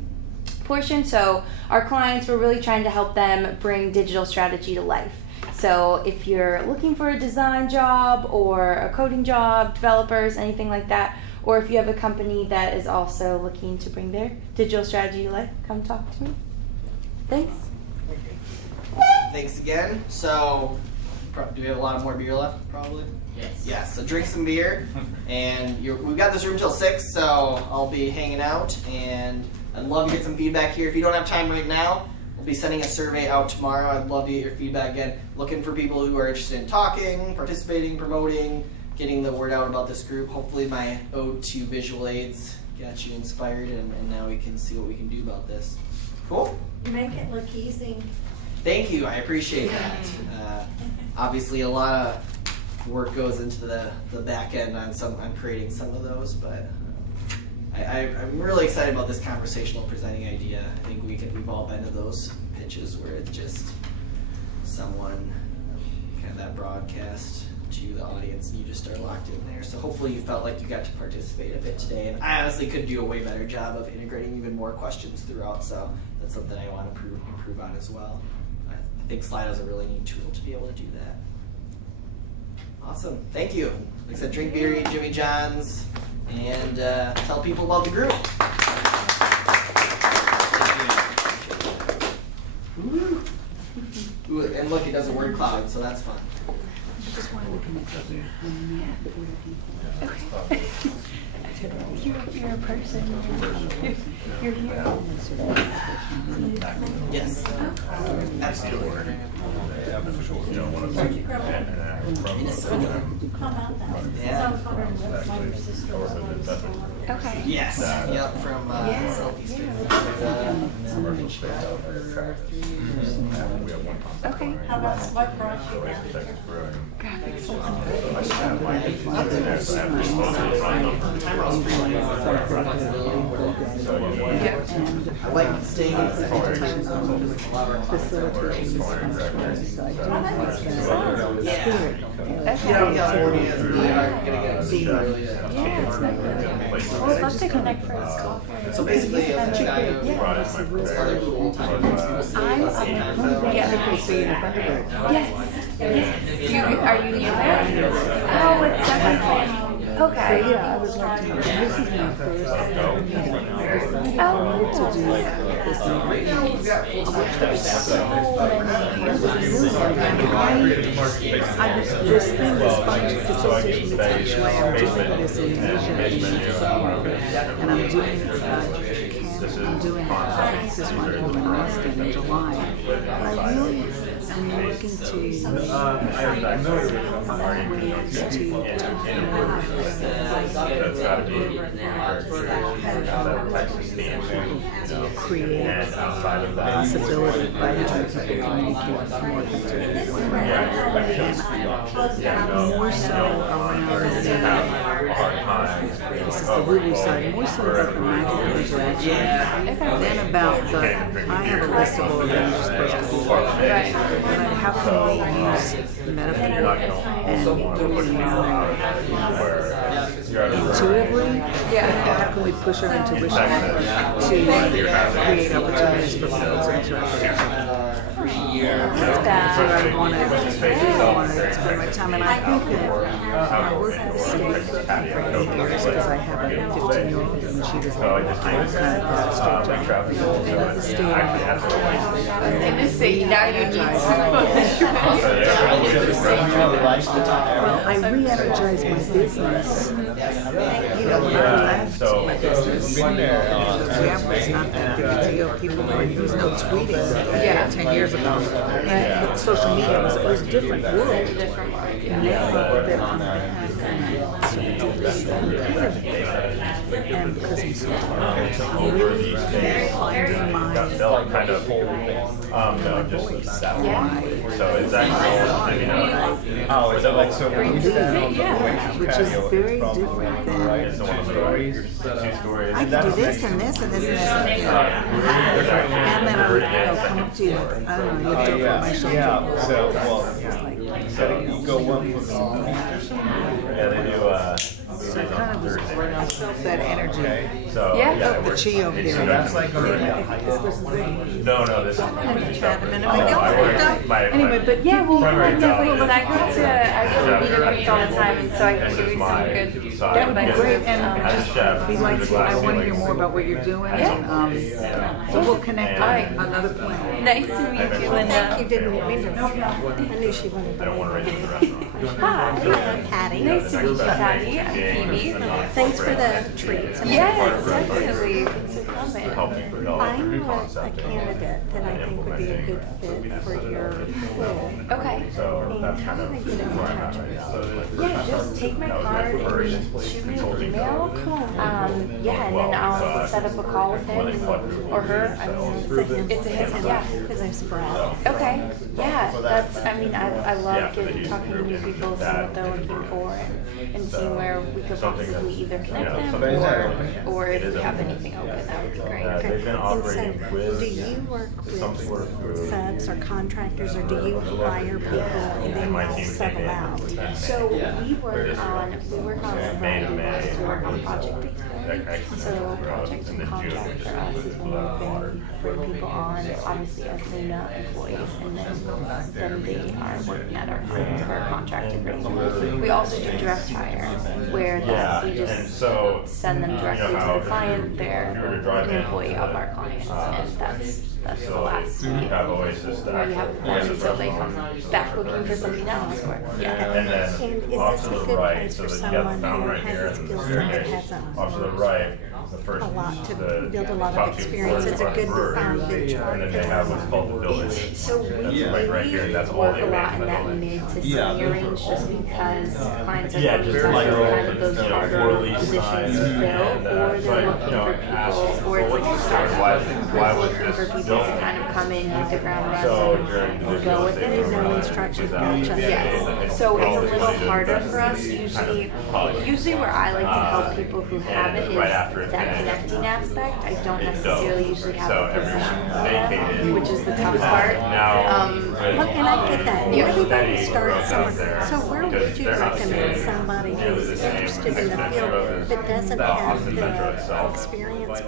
portion. So our clients, we're really trying to help them bring digital strategy to life. So if you're looking for a design job or a coding job, developers, anything like that, or if you have a company that is also looking to bring their digital strategy to life, come talk to me. Thanks. Thanks again. So, do we have a lot more beer left, probably? Yes. Yes, so drink some beer. And we've got this room till 6, so I'll be hanging out. And I'd love to get some feedback here. If you don't have time right now, we'll be sending a survey out tomorrow. I'd love to get your feedback again. Looking for people who are interested in talking, participating, promoting, getting the word out about this group. Hopefully my ode to visual aids got you inspired, and now we can see what we can do about this. Cool? Make it look easy. Thank you, I appreciate that. Obviously a lot of work goes into the back end on creating some of those, but I'm really excited about this conversational presenting idea. I think we've all been to those pitches where it's just someone, kind of that broadcast to the audience, and you just are locked in there. So hopefully you felt like you got to participate a bit today, and I honestly could do a way better job of integrating even more questions throughout, so that's something I want to improve on as well. I think Sli.do is a really neat tool to be able to do that. Awesome, thank you. Like I said, drink beer, eat Jimmy John's, and tell people about the group. Ooh, and look, it does a word cloud, so that's fun. Okay. You're a person. You're here. Yes. Absolutely. Where'd you grow up? Minnesota. How about that? Yeah. So far, that's why your sister was Okay. Yes. Yep. From Southeastern. Okay. How about what brought you down here? Graphics. I like staying in the second time zone because a lot of our clients are working. Yeah, California is really hard. You gotta get up early. Well, I'd love to connect for a coffee. So basically, as Chicago, it's other cool time zones. Yes. Are you near there? Oh, it's definitely. Okay. So yeah, I would like to know. This is my first meeting. I wanted to do this meeting. This thing is facilitation meditation. I'm doing this in Asia and I'm doing I'm doing a practice one in Austin in July. But I really am looking to ways to create possibility by having people communicate more effectively. More so around this is the woo-woo side, more so about the micro interaction than about the, I have a list of all the things you're supposed to do. But how can we use metaphor and intuitively? How can we push our intuition to create opportunities for people to interact with each other? That's where I want to spend my time, and I think that I work with Steve for 8 years because I have a 15-year-old and she was like, I was kind of that straight job. And just say now you need Well, I re-energized my business. You know, when I left my business, Jam was not that big a deal. People were using no tweeting 10 years ago. And social media was a different world. And now that I'm and because I'm so tired, I'm really finding my kind of no, just satellite. So it's actually, oh, is that like so? Which is very different than I can do this and this and this and this. And then I would come up to you. I don't know, you looked over my shoulder. Yeah, so, well, so you go one for the yeah, they do, So I kind of was I felt that energy. so, I felt the chi over there. that's like no, this is. Anyway, but yeah, well, primary job but I go to meet everybody all the time, and so I can give you some good that would be advice. great, and just be like, I want to hear more about what you're doing, and so we'll connect on another point. Nice to meet you, Linda. You didn't meet her. I knew she wanted to meet you. Hi. Patty. Nice to meet you, Patty. I'm Phoebe. Thanks for the treats. Yes, definitely. Thanks for coming. I'm a candidate that I think would be a good fit for your pool. Okay. So that's kind of where I'm at right now. Yeah, just take my card and shoot me an email. Yeah, and then I'll set up a call with him or her. I mean, it's a him. Yeah. Because I'm spread. Okay. Yeah, that's. I mean, I love talking to new people, seeing what they're looking for, and seeing where we could possibly either connect them or if we have anything open, that would be great. And so, do you work with subs or contractors, or do you hire people and then you'll sub them out? So we work on a variety of ways. We work on project-based work. So project and contract for us is when we bring people on, obviously as Luna employees, and then they are working at our clients for a contracted rate. We also do direct hire, where we just send them directly to the client. They're an employee of our clients, and that's the last where you have them until they come back looking for something else. Or, yeah. And then And is off this to a the good right, place so for that you got someone the fountain who right here, has a and skill the set that staircase. hasn't Off to the right, the first, a lot to the build a lot top of two experience? floors It's a good are benchmark and then they have what's called the village. So we That's like right here, that's all work they a make lot in in the that building. mid to senior range just because clients are Yeah, coming to just us like for kind of those for harder lease positions signs to fill, and, or they're looking for ask, people, or it's like a startup. why was Looking this for people to built? kind of come in, hit the ground So running, during and go with it. No instructions, gotcha. Yes, so it's a little harder for us. Usually where I like to help people who have it is that connecting aspect. I don't necessarily usually have a position for them, which is the tough part. Look, and I get that. Yeah. Everybody starts somewhere. So where would you recommend somebody who's interested in the field but doesn't have the experience?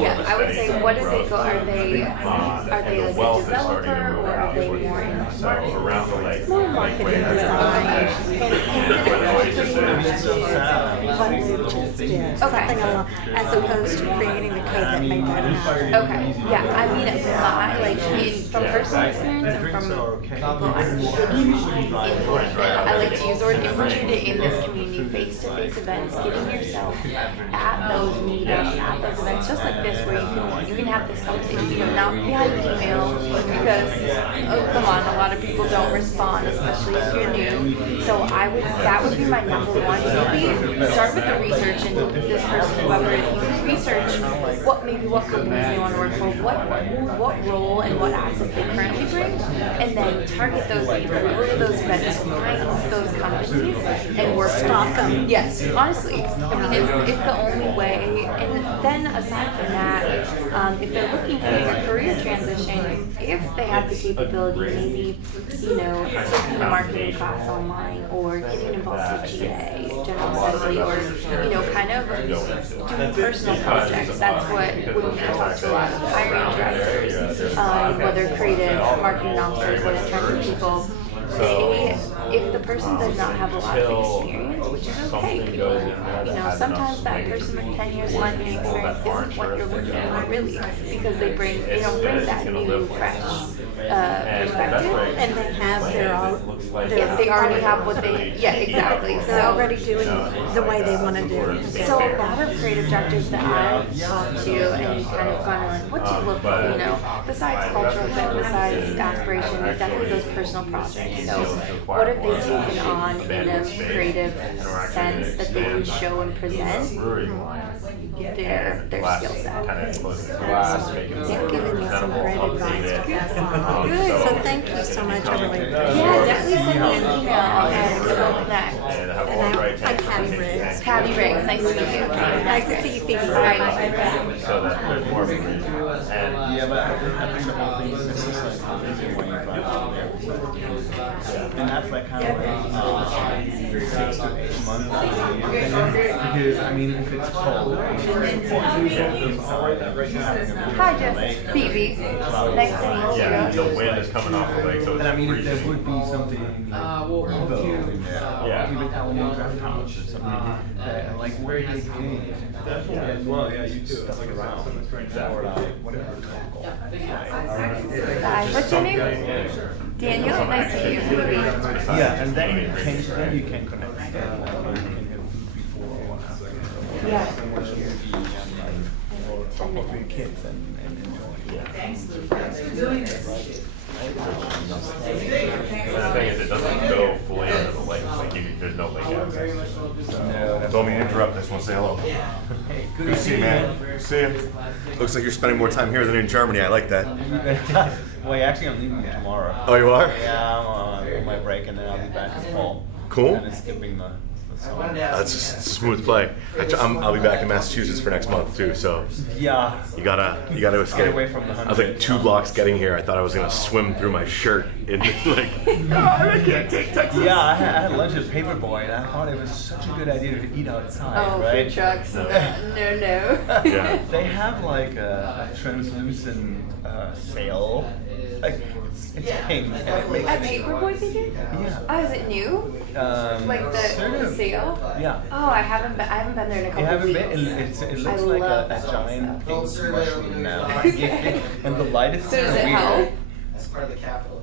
Yeah, I would say, what do they go? Are they like a developer, or are they more in around the lake. More marketing design and Something along, as opposed to creating the code that made that happen. Okay. Yeah. I mean, from personal experience and from people I like to use the word infiltrated in this community, face-to-face events, getting yourself at those meetups, at those events, just like this, where you can have this conversation, not behind email, because come on, a lot of people don't respond, especially if you're new. So that would be my number one. Start with the research, and this person, whoever, if you research what companies they want to work for, what role and what assets they currently bring, and then target those people, go to those events, find those companies, and work Stalk them. Yes, honestly, I mean it's the only way. And then aside from that, if they're looking for like a career transition, if they have the capability, maybe taking a marketing class online, or getting involved with GA, General Assembly, or kind of doing personal projects. That's what when we talk to a lot of hiring directors, whether creative, marketing officers, what in terms of people. If the person does not have a lot of experience, which is okay, sometimes that person with 10 years marketing experience isn't what you're looking for really, because they don't bring that new, fresh perspective, And they have yes, they already have what they, exactly. They're already doing the way they want to do it. So a lot of creative directors that I've talked to and kind of gone like, what do you look for, besides cultural fit, besides aspiration, it's definitely those personal projects. So what have they taken on in a creative sense that they can show and present their skill set? They've given me some great advice to pass on. Good. So thank you so much, I really appreciate it. Yeah, definitely send me an email and we'll connect. And I'm Patty Riggs. Patty Riggs, nice to meet you. Nice to see you, Phoebe. So that there's more of a reason. Yeah, but I think the whole thing is just like easy when you drive out there. And that's like kind of 6 to 8 months because I mean if it's cold, Hi, Jess. Phoebe. Nice to meet you. Yeah, the wind is coming off the lake, so it's and I mean if there freezing. would be something even Alamo Draft House or something like where you can as well, you too. Stuff around or whatever it's called. Hi, what's your name? Daniel, nice to meet you. Phoebe. Yeah, and then you can connect. You can have before or after. Yeah. Watch a movie or talk with your kids and enjoy. The thing is, it doesn't go fully under the lake. Like there's no lake out there. Told me to interrupt. I just want to say hello. Good to see you, man. See you. Looks like you're spending more time here than in Germany. I like that. Well, actually, I'm leaving tomorrow. Oh, you are? Yeah, I'm on my break, and then I'll be back in fall. Cool. And skipping the summer. That's a smooth play. I'll be back in Massachusetts for next month too. So yeah, you gotta escape. away from the I was like 2 blocks getting here. I thought I was gonna swim through my shirt in like. I can't take Texas. Yeah, I had lunch at Paperboy, and I thought it was such a good idea to eat outside. Oh, right? food trucks. No. Yeah. They have like a translucent sale. Like it's pink. And it makes At Paperboy, they did? Yeah. Oh, is it new? Like the sale? Yeah. Oh, I haven't been there in a couple You haven't weeks. been? It looks like a giant pink mushroom now. And the light is So does it help? As part of the capital.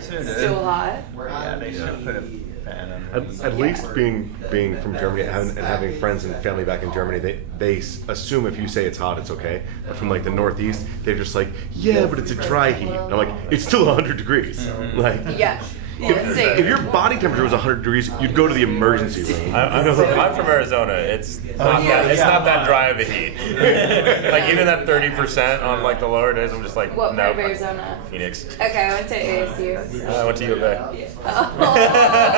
Still hot? Yeah, they should put a fan on it. At least being from Germany and having friends and family back in Germany, they assume if you say it's hot, it's okay. But from like the Northeast, they're just like, yeah, but it's a dry heat. And I'm like, it's still 100 degrees. Like, Yeah. if your body temperature was 100 degrees, you'd go to the emergency room. I'm from Arizona. It's not that dry of a heat. Like even at 30% on like the lower days, I'm just like, What no. part of Arizona? Phoenix. Okay, I went to ASU. I went to U of A.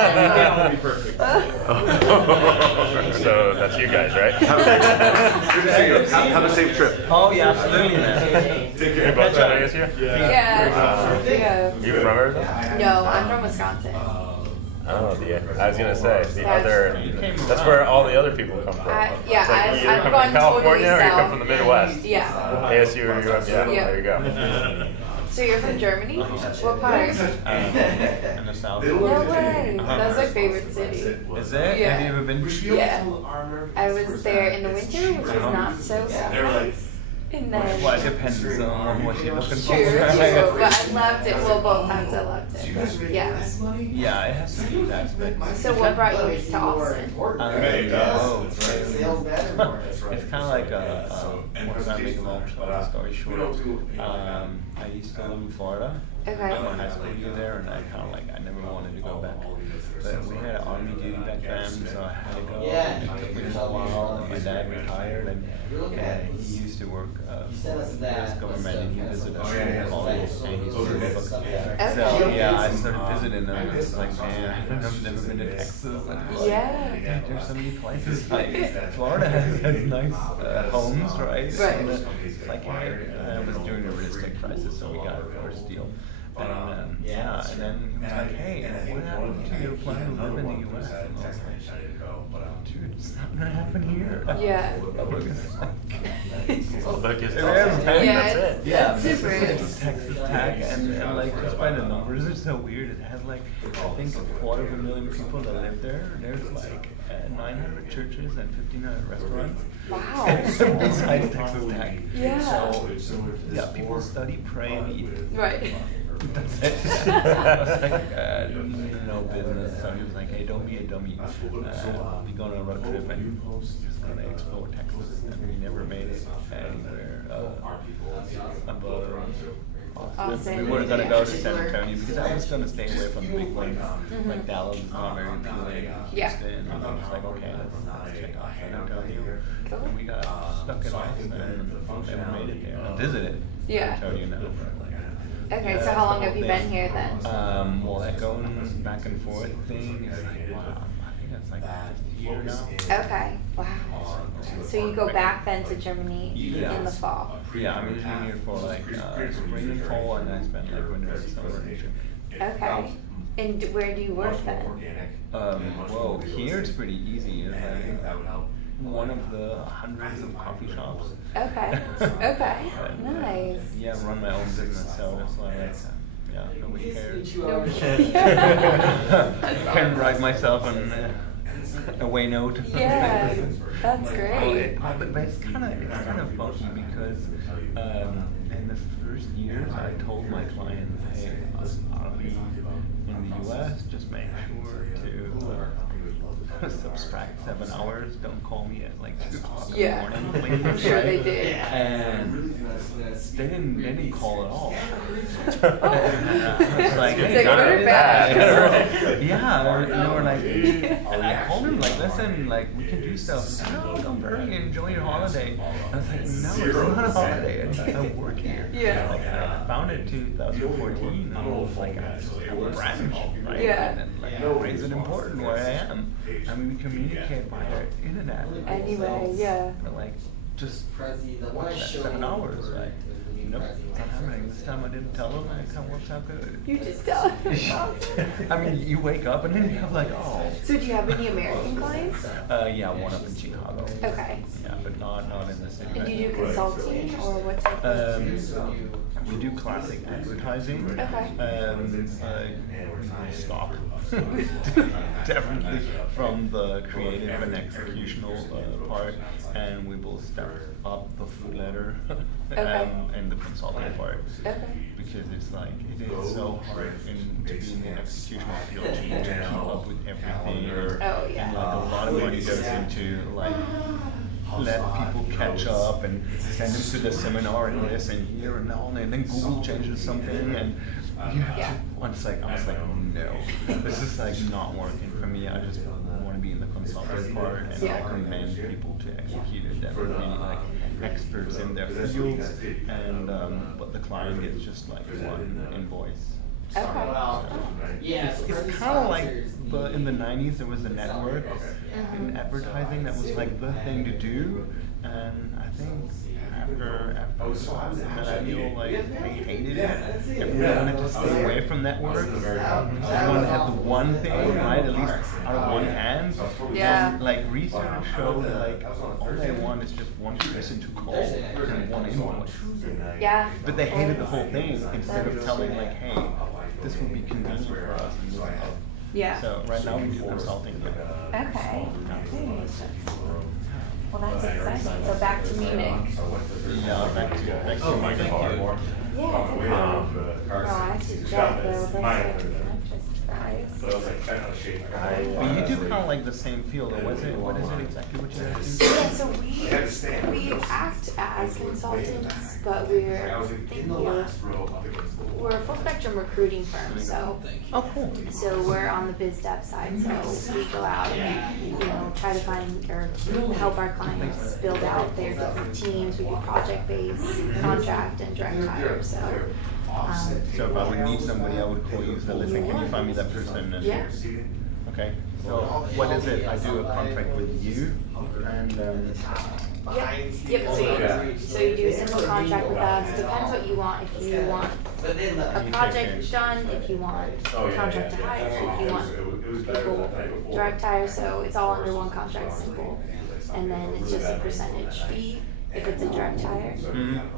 That would be perfect. So that's you guys, right? Have a safe trip. Oh yeah, absolutely, man. You both from ASU? Yeah. You from Arizona? No, I'm from Wisconsin. Oh, I was gonna say that's where all the other people come from. Yeah, It's like, you I've come gone from California totally or you come south. from the Midwest? Yeah. ASU or UF? Yeah, Yeah. there you go. So you're from Germany? What part? In the south. No way. That's my favorite city. Is it? Yeah. Have you ever been? Yeah. I was there in the winter, which was not so nice. And then Well, it depends on what you're looking for. true, but I loved it. Well, both times I loved it. Yeah. Yeah, it has to be that aspect. So what brought you to Austin? It's kind of like once I make a long story short, I used to live in Florida. Okay. I went to high school year there, and I kind of like, I never wanted to go back. But we had an army duty back then, so I had to go. It took me a while, and my dad retired, and he used to work for the US government, and he visited us in college, and he's a book. So yeah, I started visiting them, and I was like, man, I've never been to Texas. Yeah. There's so many places. Like Florida has nice homes, right? Right. And it's like, it was during the real estate crisis, so we got a first deal. And yeah, and then he was like, hey, what happened to your plan to live in the US? And I was like, dude, it's not gonna happen here. Yeah. Yeah, super. It's Texas Tech, and like just by the numbers, it's so weird. It has like, I think 250,000 people that live there. There's like 900 churches and 1,500 restaurants. Wow. Besides Texas Tech. Yeah. So yeah, people study, pray, and eat. Right. That's it. I was like, no business. So he was like, hey, don't be a dummy. We go on a road trip and just gonna explore Texas, and we never made it anywhere above Austin. We were gonna go to San Antonio because I was gonna stay away from the big ones. Like Dallas is not very appealing. Houston, and I was like, okay, let's check out San Antonio. And we got stuck in ice and never made it there. I visited San Antonio now. Okay, so how long have you been here then? Well, that going back and forth thing is like, wow, I think that's like the 5th year now. Okay, wow. So you go back then to Germany in the fall? Yeah, I'm usually here for like spring and fall, and I spend like winter and summer in Germany. Okay. And where do you work then? Well, here it's pretty easy. It's like one of the hundreds of coffee shops. Okay. Okay. Nice. Yeah, I run my own business, so it's like, yeah, nobody cares. Nobody I can write myself a way note. Yeah, that's great. But it's kind of funky because in the first years I told my clients, hey, I'll be in the US, just make sure to subtract 7 hours. Don't call me at like 2 o'clock in the morning, please. I'm sure they did. And they didn't call at all. It's like, hey, good or bad? Yeah, and they were like, and I called him like, listen, like we can do stuff. No, don't worry, enjoy your holiday. I was like, no, it's not a holiday. I work here. Yeah. Like I founded in 2014. And I was like, I have a branch, right? Yeah. And like, raise it important where I am. I mean, we communicate via internet. Anyway, yeah. But like, just watch that 7 hours, right? Nope, it's not happening. This time I didn't tell them, and it kind of works out good. You just tell them. I mean, you wake up and then you have like, oh. So do you have any American clients? Yeah, one up in Chicago. Okay. Yeah, but not in the city. And do you do consulting or what type of? We do classic advertising. Okay. Stock. Definitely from the creative and executional part, and we will step up the food letter and the consulting part. Okay. Because it's like, it is so hard to be in the executional field to keep up with everything. Oh, yeah. And like a lot of money goes into like let people catch up and send them to the seminar and this and here and all, and then Google changes something and you have to, I was like, no, this is like not working for me. I just want to be in the consulting part and recommend people to execute it that would be like experts in their fields, and but the client gets just like one invoice. It's kind of like in the 90s there was a network in advertising that was like the thing to do, and I think after millennial, like they hated it. Everyone wanted to stay away from network. Everyone had the one thing, right? At least out of one hand. Yeah. Like research showed like all they want is just one person to call and one invoice. Yeah. But they hated the whole thing instead of telling like, hey, this would be convenient for us. Yeah. So right now we do consulting. Yeah. Okay. Great. Well, that's exciting. So back to Munich. Yeah, back to my car. Yeah. Oh, I should check though. That's But you do kind of like the same field, or what is it exactly what you guys do? Yeah, so we act as consultants, but we're a full spectrum recruiting firm. So Cool. So we're on the biz dev side. So we go out and try to find or help our clients build out their different teams. We do project based, contract, and direct hire. So if I would need somebody, I would call you. So listen, can you find me that person? And Yeah. Okay. So what is it? I do a contract with you, and Yep. So you do a simple contract with us. Depends what you want. If you want a project done, if you want contract to hire, if you want people direct hire. So it's all under one contract, simple, and then it's just a percentage fee if it's a direct hire,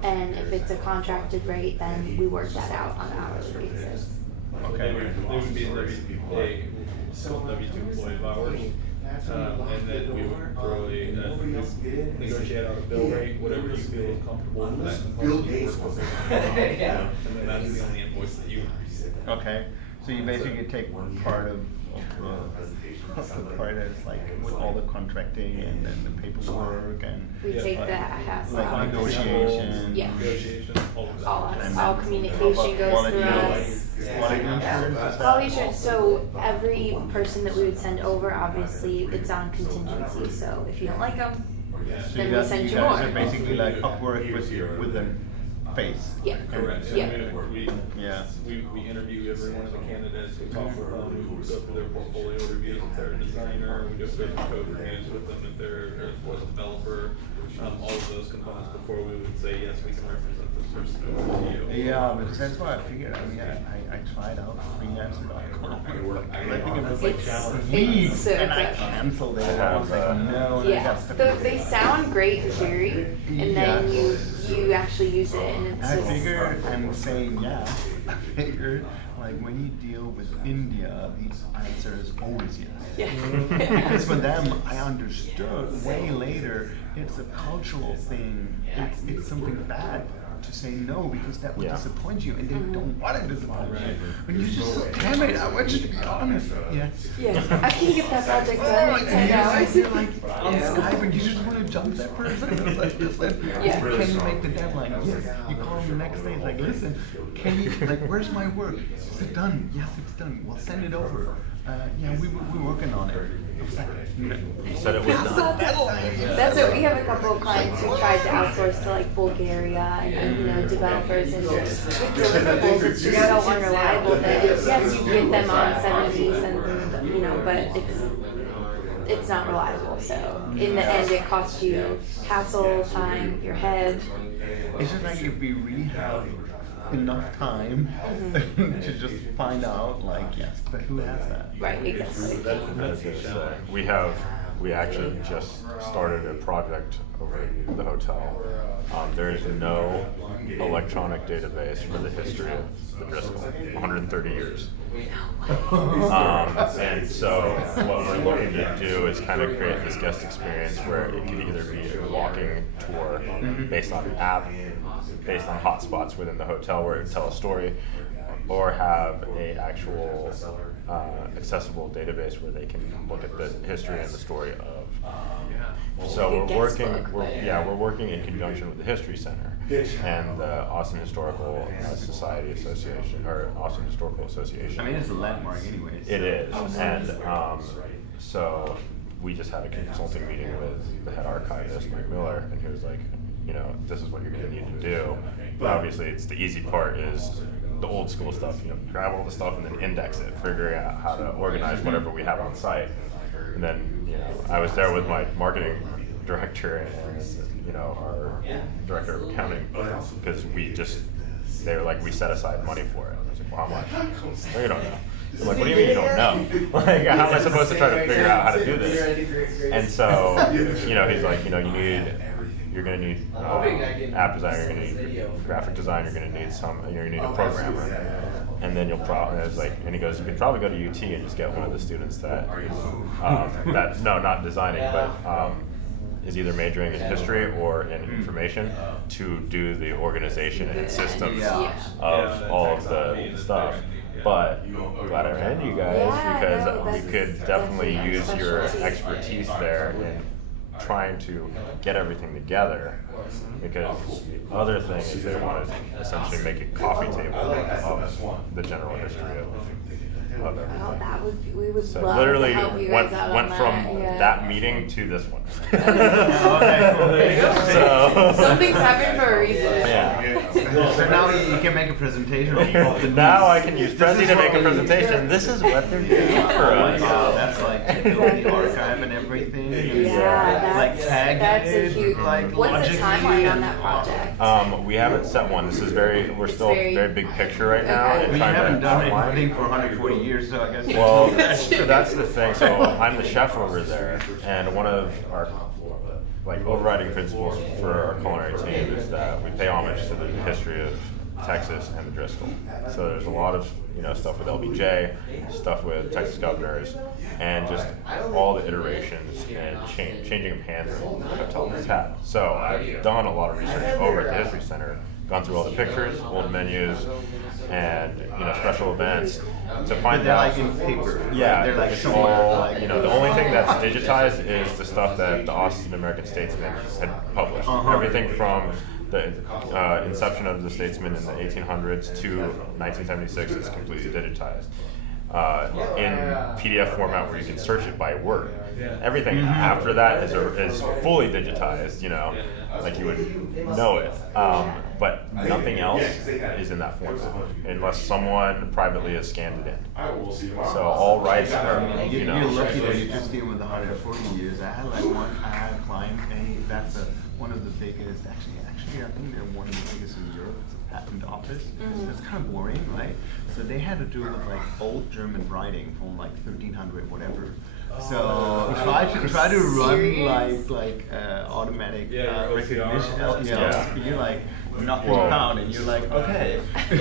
and if it's a contracted rate, then we work that out on an hourly basis. okay. It would be a W-2 employee of ours, and then we would probably negotiate out a bill rate, whatever you feel is comfortable with that. Bill Gates was and then that's the only invoice that you receive. Okay. So you basically take part of the part is like with all the contracting and then the paperwork and We take the hassle out. like negotiations. Yeah. Negotiation, all of that. All communication goes through us. Quality insurance is Quality that? assurance, so every person that we would send over, obviously, it's on contingency, so if you don't like them, So then you we guys, send you you guys more. are basically like Upwork with the face. Yeah. Correct. Yeah. Yeah. We interview every one of the candidates, we talk with them, we go through their portfolio reviews if they're a designer, we do basic code reviews with them if they're a developer, all of those components before we would say, yes, we can represent this person to you. Yeah, because that's what I figured. I mean, I tried out freelancer.com. I think it was like weeks, so and I good. canceled it. I was like, no. and I Yeah, got they sound great in theory, and then you actually use it, and it's I just. figured, and saying yes, I figured, like when you deal with India, the answer is always yes. Yeah. Because for them, I understood way later, it's a cultural thing. It's something bad to say no because that would disappoint you, and they don't want to disappoint you. When you just say, damn it, I want you to be honest. Yes. Yeah, I can get that project done in 10 hours. You're like on Skype and you just want to jump that person. Like, listen, can you make the deadline? Yes. You call them the next day. It's like, listen, can you, like, where's my work? Is it done? Yes, it's done. We'll send it over. Yeah, we're working on it. You said it was done. That's what we have a couple of clients who tried to outsource to like Bulgaria and developers and deliverables. It's just so unreliable that yes, you get them on 70 cents, but it's not reliable. So in the end, it costs you hassle, time, your head. It's just like if we really have enough time to just find out, like, yes, but who has that? Right, exactly. We actually just started a project over at the hotel. There is no electronic database for the history of the Driscoll, 130 years. And so what we're looking to do is kind of create this guest experience where it could either be a walking tour based on an app, based on hotspots within the hotel where it would tell a story, or have a actual accessible database where they can look at the history and the story of. So we're working in conjunction with the History Center and the Austin Historical Society Association, or Austin Historical Association. I mean, it's a landmark anyways. It is, and so we just had a consulting meeting with the head archivist, Mike Miller, and he was like, this is what you're going to need to do. But obviously, it's the easy part is the old school stuff. Grab all the stuff and then index it, figuring out how to organize whatever we have on site. And then, I was there with my marketing director, and our director of accounting, because they were like, we set aside money for it. I was like, well, how much? Well, you don't know. I'm like, what do you mean you don't know? Like, how am I supposed to try to figure out how to do this? And so, he's like, you're going to need app design, you're going to need graphic design, you're going to need a programmer. And then you'll probably, and he goes, you could probably go to UT and just get one of the students that not designing, but is either majoring in history or in information to do the organization and systems of all of the stuff. But I'm glad I ran into you guys because we could definitely use your expertise there in trying to get everything together, because the other thing is they want to essentially make a coffee table of the general history of everything. Oh, that would be, we would So love literally to help you guys out went on from that. that meeting to this one. Okay, cool. There you go. So Something's happened for a reason. yeah. So now you can make a presentation. Now I can use Prezi to make a presentation. This is what they're doing for us. That's like the archive and everything. Like tag that's a it, huge. like What's the logically timeline on that project? We haven't set one. This is we're still very big picture right now. Okay. and We trying to haven't done outline. anything for 140 years, so I guess. Well, that's the thing. So I'm the chef over there, and one of our overriding principles for our culinary team is that we pay homage to the history of Texas and the Driscoll. So there's a lot of stuff with LBJ, stuff with Texas governors, and just all the iterations and changing of hands that the hotel has had. So I've done a lot of research over at the History Center, gone through all the pictures, old menus, and special events to find They're out. like in paper. Yeah, They're like it's somewhere, all, like- the only thing that's digitized is the stuff that the Austin American Statesman had published. Everything from the inception of the Statesman in the 1800s to 1976 is completely digitized. In PDF format where you can search it by word. Everything after that is fully digitized, like you would know it. But nothing else is in that format unless someone privately has scanned it in. So all rights are, You're lucky that you just deal with 140 years. I had a client, and that's one of the biggest, actually, I think they're one of the biggest in Europe. It's a patent office. It's kind of boring, right? So they had to do it with old German writing from 1300, whatever. So try to run like automatic recognition. You're nothing found, and you're like, okay. and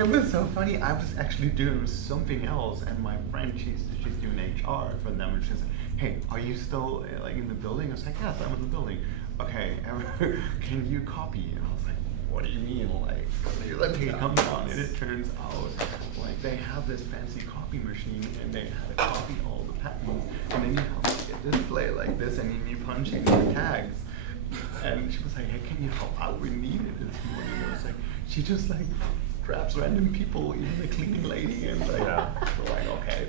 it was so funny. I was actually doing something else, and my friend, she's doing HR for them, and she's like, hey, are you still in the building? I was like, yes, I'm in the building. Okay, can you copy? And I was like, what do you mean? Let me come down, and it turns out they have this fancy copy machine, and they had to copy all the patents, and then you have a display like this, and then you punch in the tags. And she was like, hey, can you help out? We need it this morning. I was like, she just grabs random people, even the cleaning lady, and we're like, okay.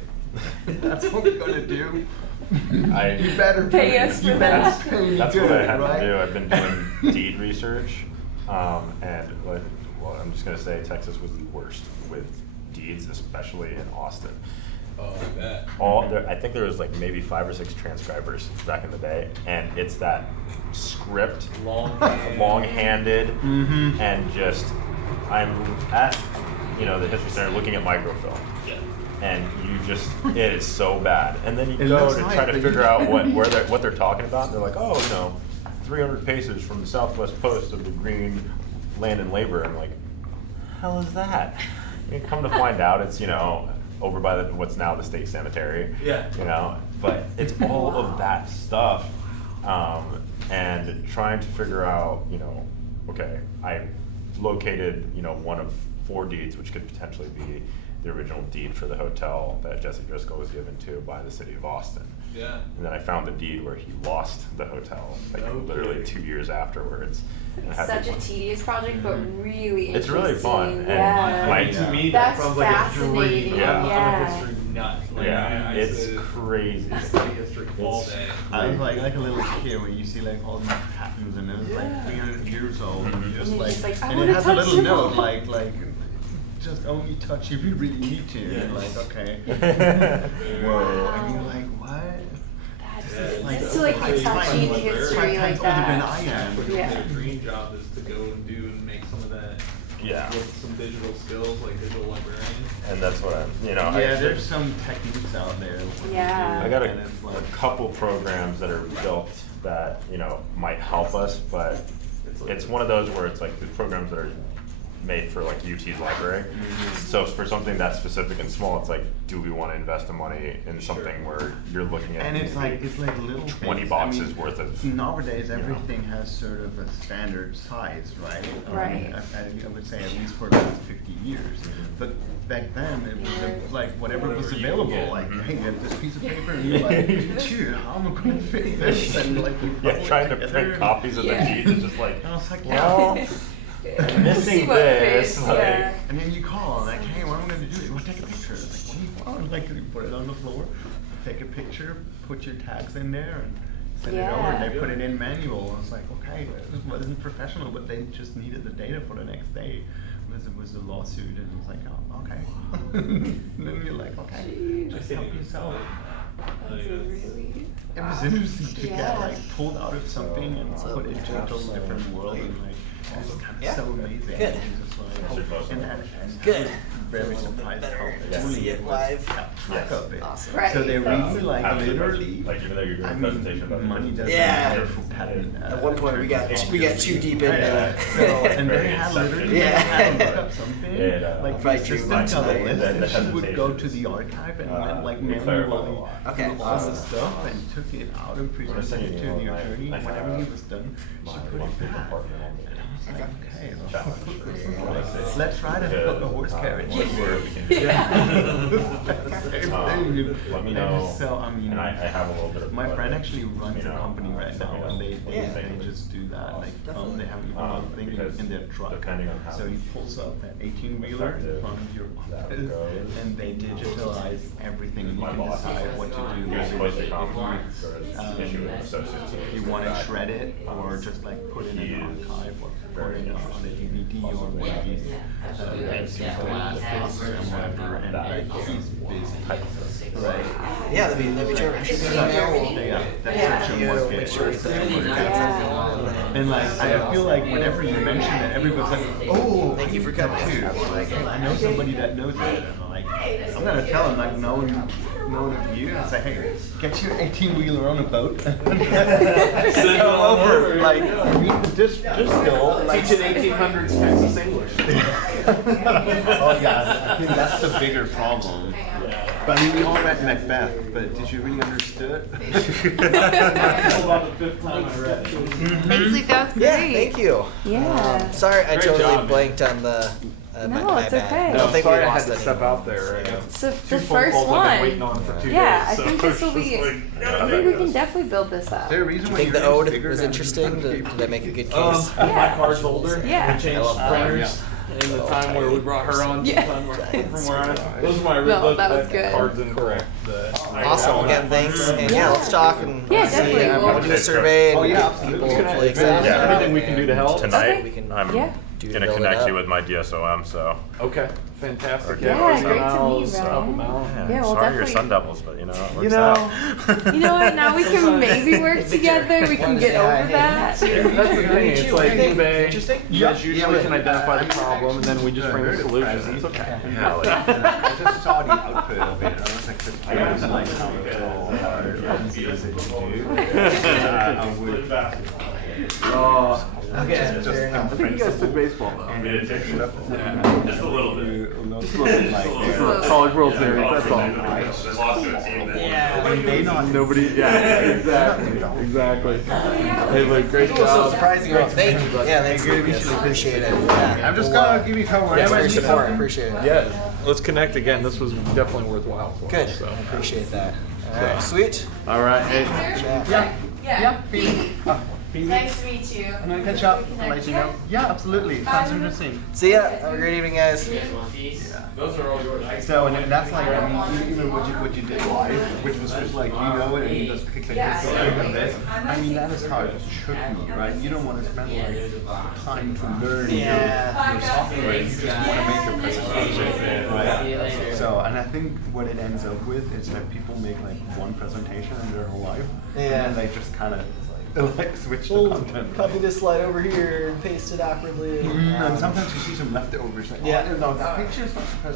That's what we're gonna do. You better pay us for that. That's what I had to do. I've been doing deed research, and I'm just gonna say Texas was the worst with deeds, especially in Austin. Oh, I bet. I think there was maybe 5 or 6 transcribers back in the day, and it's that script, long-handed, and just I'm at the History Center looking at microfilm. And it is so bad. And then you go to try to figure out what they're talking about. And they're like, 300 paces from the southwest post of the green land and labor. I'm like, hell is that? And come to find out, it's over by what's now the state cemetery. But it's all of that stuff, and trying to figure out, okay, I located one of 4 deeds, which could potentially be the original deed for the hotel that Jesse Driscoll was given to by the city of Austin. Yeah. And then I found the deed where he lost the hotel, literally 2 years afterwards. Such a tedious project, but really interesting. It's really fun. Yeah. To me, That's sounds fascinating. I'm a history nut. It's crazy. I study history all day. I was like a little kid when you see all these patterns, and it was 300 years old, and you're just I and wanna it has a touch little them note all. just only touch if you really need to. And okay. Whoa. And you're like, what? Just to like be touchy the history like that. Yeah. Their dream job is to go and do and make some of that. Yeah. With some digital skills, like digital librarian. And that's what I'm, Yeah, there's some techniques out there. Yeah. I got a couple programs that are built that, might help us, but it's one of those where it's like the programs that are made for like UT's library. So for something that's specific and small, it's like, do we want to invest the money in something where you're looking at and it's like little 20 things. boxes worth of. Nowadays, everything has sort of a standard size, right? Right. I would say at least for the last 50 years. But back then, it was like whatever was available. Like, hey, you have this piece of paper, and you're like, shoot, how am I going to fit this? And like, Trying to print copies of the sheets is just like, and I was like, well, missing this. And then you call, like, hey, what am I going to do? Well, take a picture. Like, what do you want? Like, you put it on the floor, take a picture, put your tags in there, and send it over. And they put it in manual. I was like, okay, it wasn't professional, but they just needed the data for the next day. It was a lawsuit, and it was like, oh, okay. And then you're like, okay, just help yourself. It was interesting to get like pulled out of something and put into a totally different world, and like it was kind of so amazing. Good. It was just like, and Good. very surprised how To see it live. back of it. Awesome. Right. So they really like literally. Like even though you're doing I a presentation about mean, money doesn't Yeah. matter for patent. At one point we got too deep into it. So, and they had literally had to look up something like Probably the too assistant much on the later. list, and she would go to the archive and like manually Okay, do all the stuff and took it out and presented it to the attorney. Whenever he was done, she put it back. And I was like, okay, let's ride a horse carriage. Let me know. So I mean, and I have a little bit of. my friend actually runs a company right now, and they just do that. Like they have even one thing in their truck. Depending on how So he pulls up that 18-wheeler in front of your office, and they digitalize everything, and you can decide what to do. You're supposed to If you want to shred it, or just like put it in an archive, or put it on a DVD, or one of these glasses and whatever, and like he's busy, right? Yeah, that'd be terrific. Shoot me an email. Yeah, that's such a We'll market. make sure we got something. And like, I feel like whenever you mention it, everybody's like, oh, Thank you for coming. too. Like, I know somebody that knows it, and I'm like, I'm gonna tell him, like, knowing of you, and say, hey, get your 18-wheeler on a boat, and go over, like, read the distill, like, Teaching 1800s Texas English. oh yeah, I think that's the bigger problem. But I mean, we all read Macbeth, but did you really understood? About the fifth time I read it. Thanks, Luke. That was great. Yeah, thank you. Yeah. Sorry, I Great totally job, blanked on the. No, my it's bad. okay. I don't think sorry we I had lost to any. step out there. It's the Two phone first calls one. I've been waiting on for 2 Yeah, days. I think this will be. I think we can definitely build this up. Is there a reason Do you why think the your name's ode bigger was than- interesting? Did I make a good case? Yeah. My card's older. Yeah. We changed I love printers in the time where we brought her on. Yeah. From where I, those are my No, that was good. cards incorrect. Awesome. Again, thanks. And yeah, let's talk and Yeah, see. definitely. We'll do a survey and yeah, get people hopefully excited. Yeah. Anything we can do to help. Tonight, Okay. I'm Yeah. gonna connect you with my DSOM. So. Okay, fantastic. Yeah, everything great to else, meet you, help 'em Ryan. out. Yeah, well, sorry you're definitely. Sun Devils, but it works You know, out. You know what? Now we can maybe work together. We can get over that. That's the thing. It's like eBay. Interesting. You guys usually can identify the problem, and then we just bring the solution. It's okay. Yeah, like, I just saw the output of it, and I was like, I was like, how it's all hard, easy as it to do. I would. Okay. I think you guys took baseball though. just a little bit. College World Series, that's all. Yeah. They not Nobody, yeah, exactly. Hey, like, great It was so job. surprising. Thank you. Yeah, thanks. We appreciate it. Yeah. I'm just gonna give you cover. Thanks for your support. Appreciate it. Yeah, let's connect again. This was definitely worthwhile for Good. us. So. I appreciate that. All right. Sweet. All right. Hey. Yeah. Nice to meet you. I'm gonna catch up and let you know. Yeah, absolutely. Sounds interesting. See ya. Have a great evening, guys. Those are all yours. So, and then that's like, I mean, even what you did live, which was just like, you know it, and you just click this and this. I mean, that is how it should be, right? You don't want to spend like time to learn your software. You just want to make your presentation, right? So, and I think what it ends up with is that people make like one presentation in their whole life, and then they just kind of like switch the content. Copy this slide over here and paste it awkwardly. And sometimes you see some leftovers. Like, Yeah. oh, no, that picture's not supposed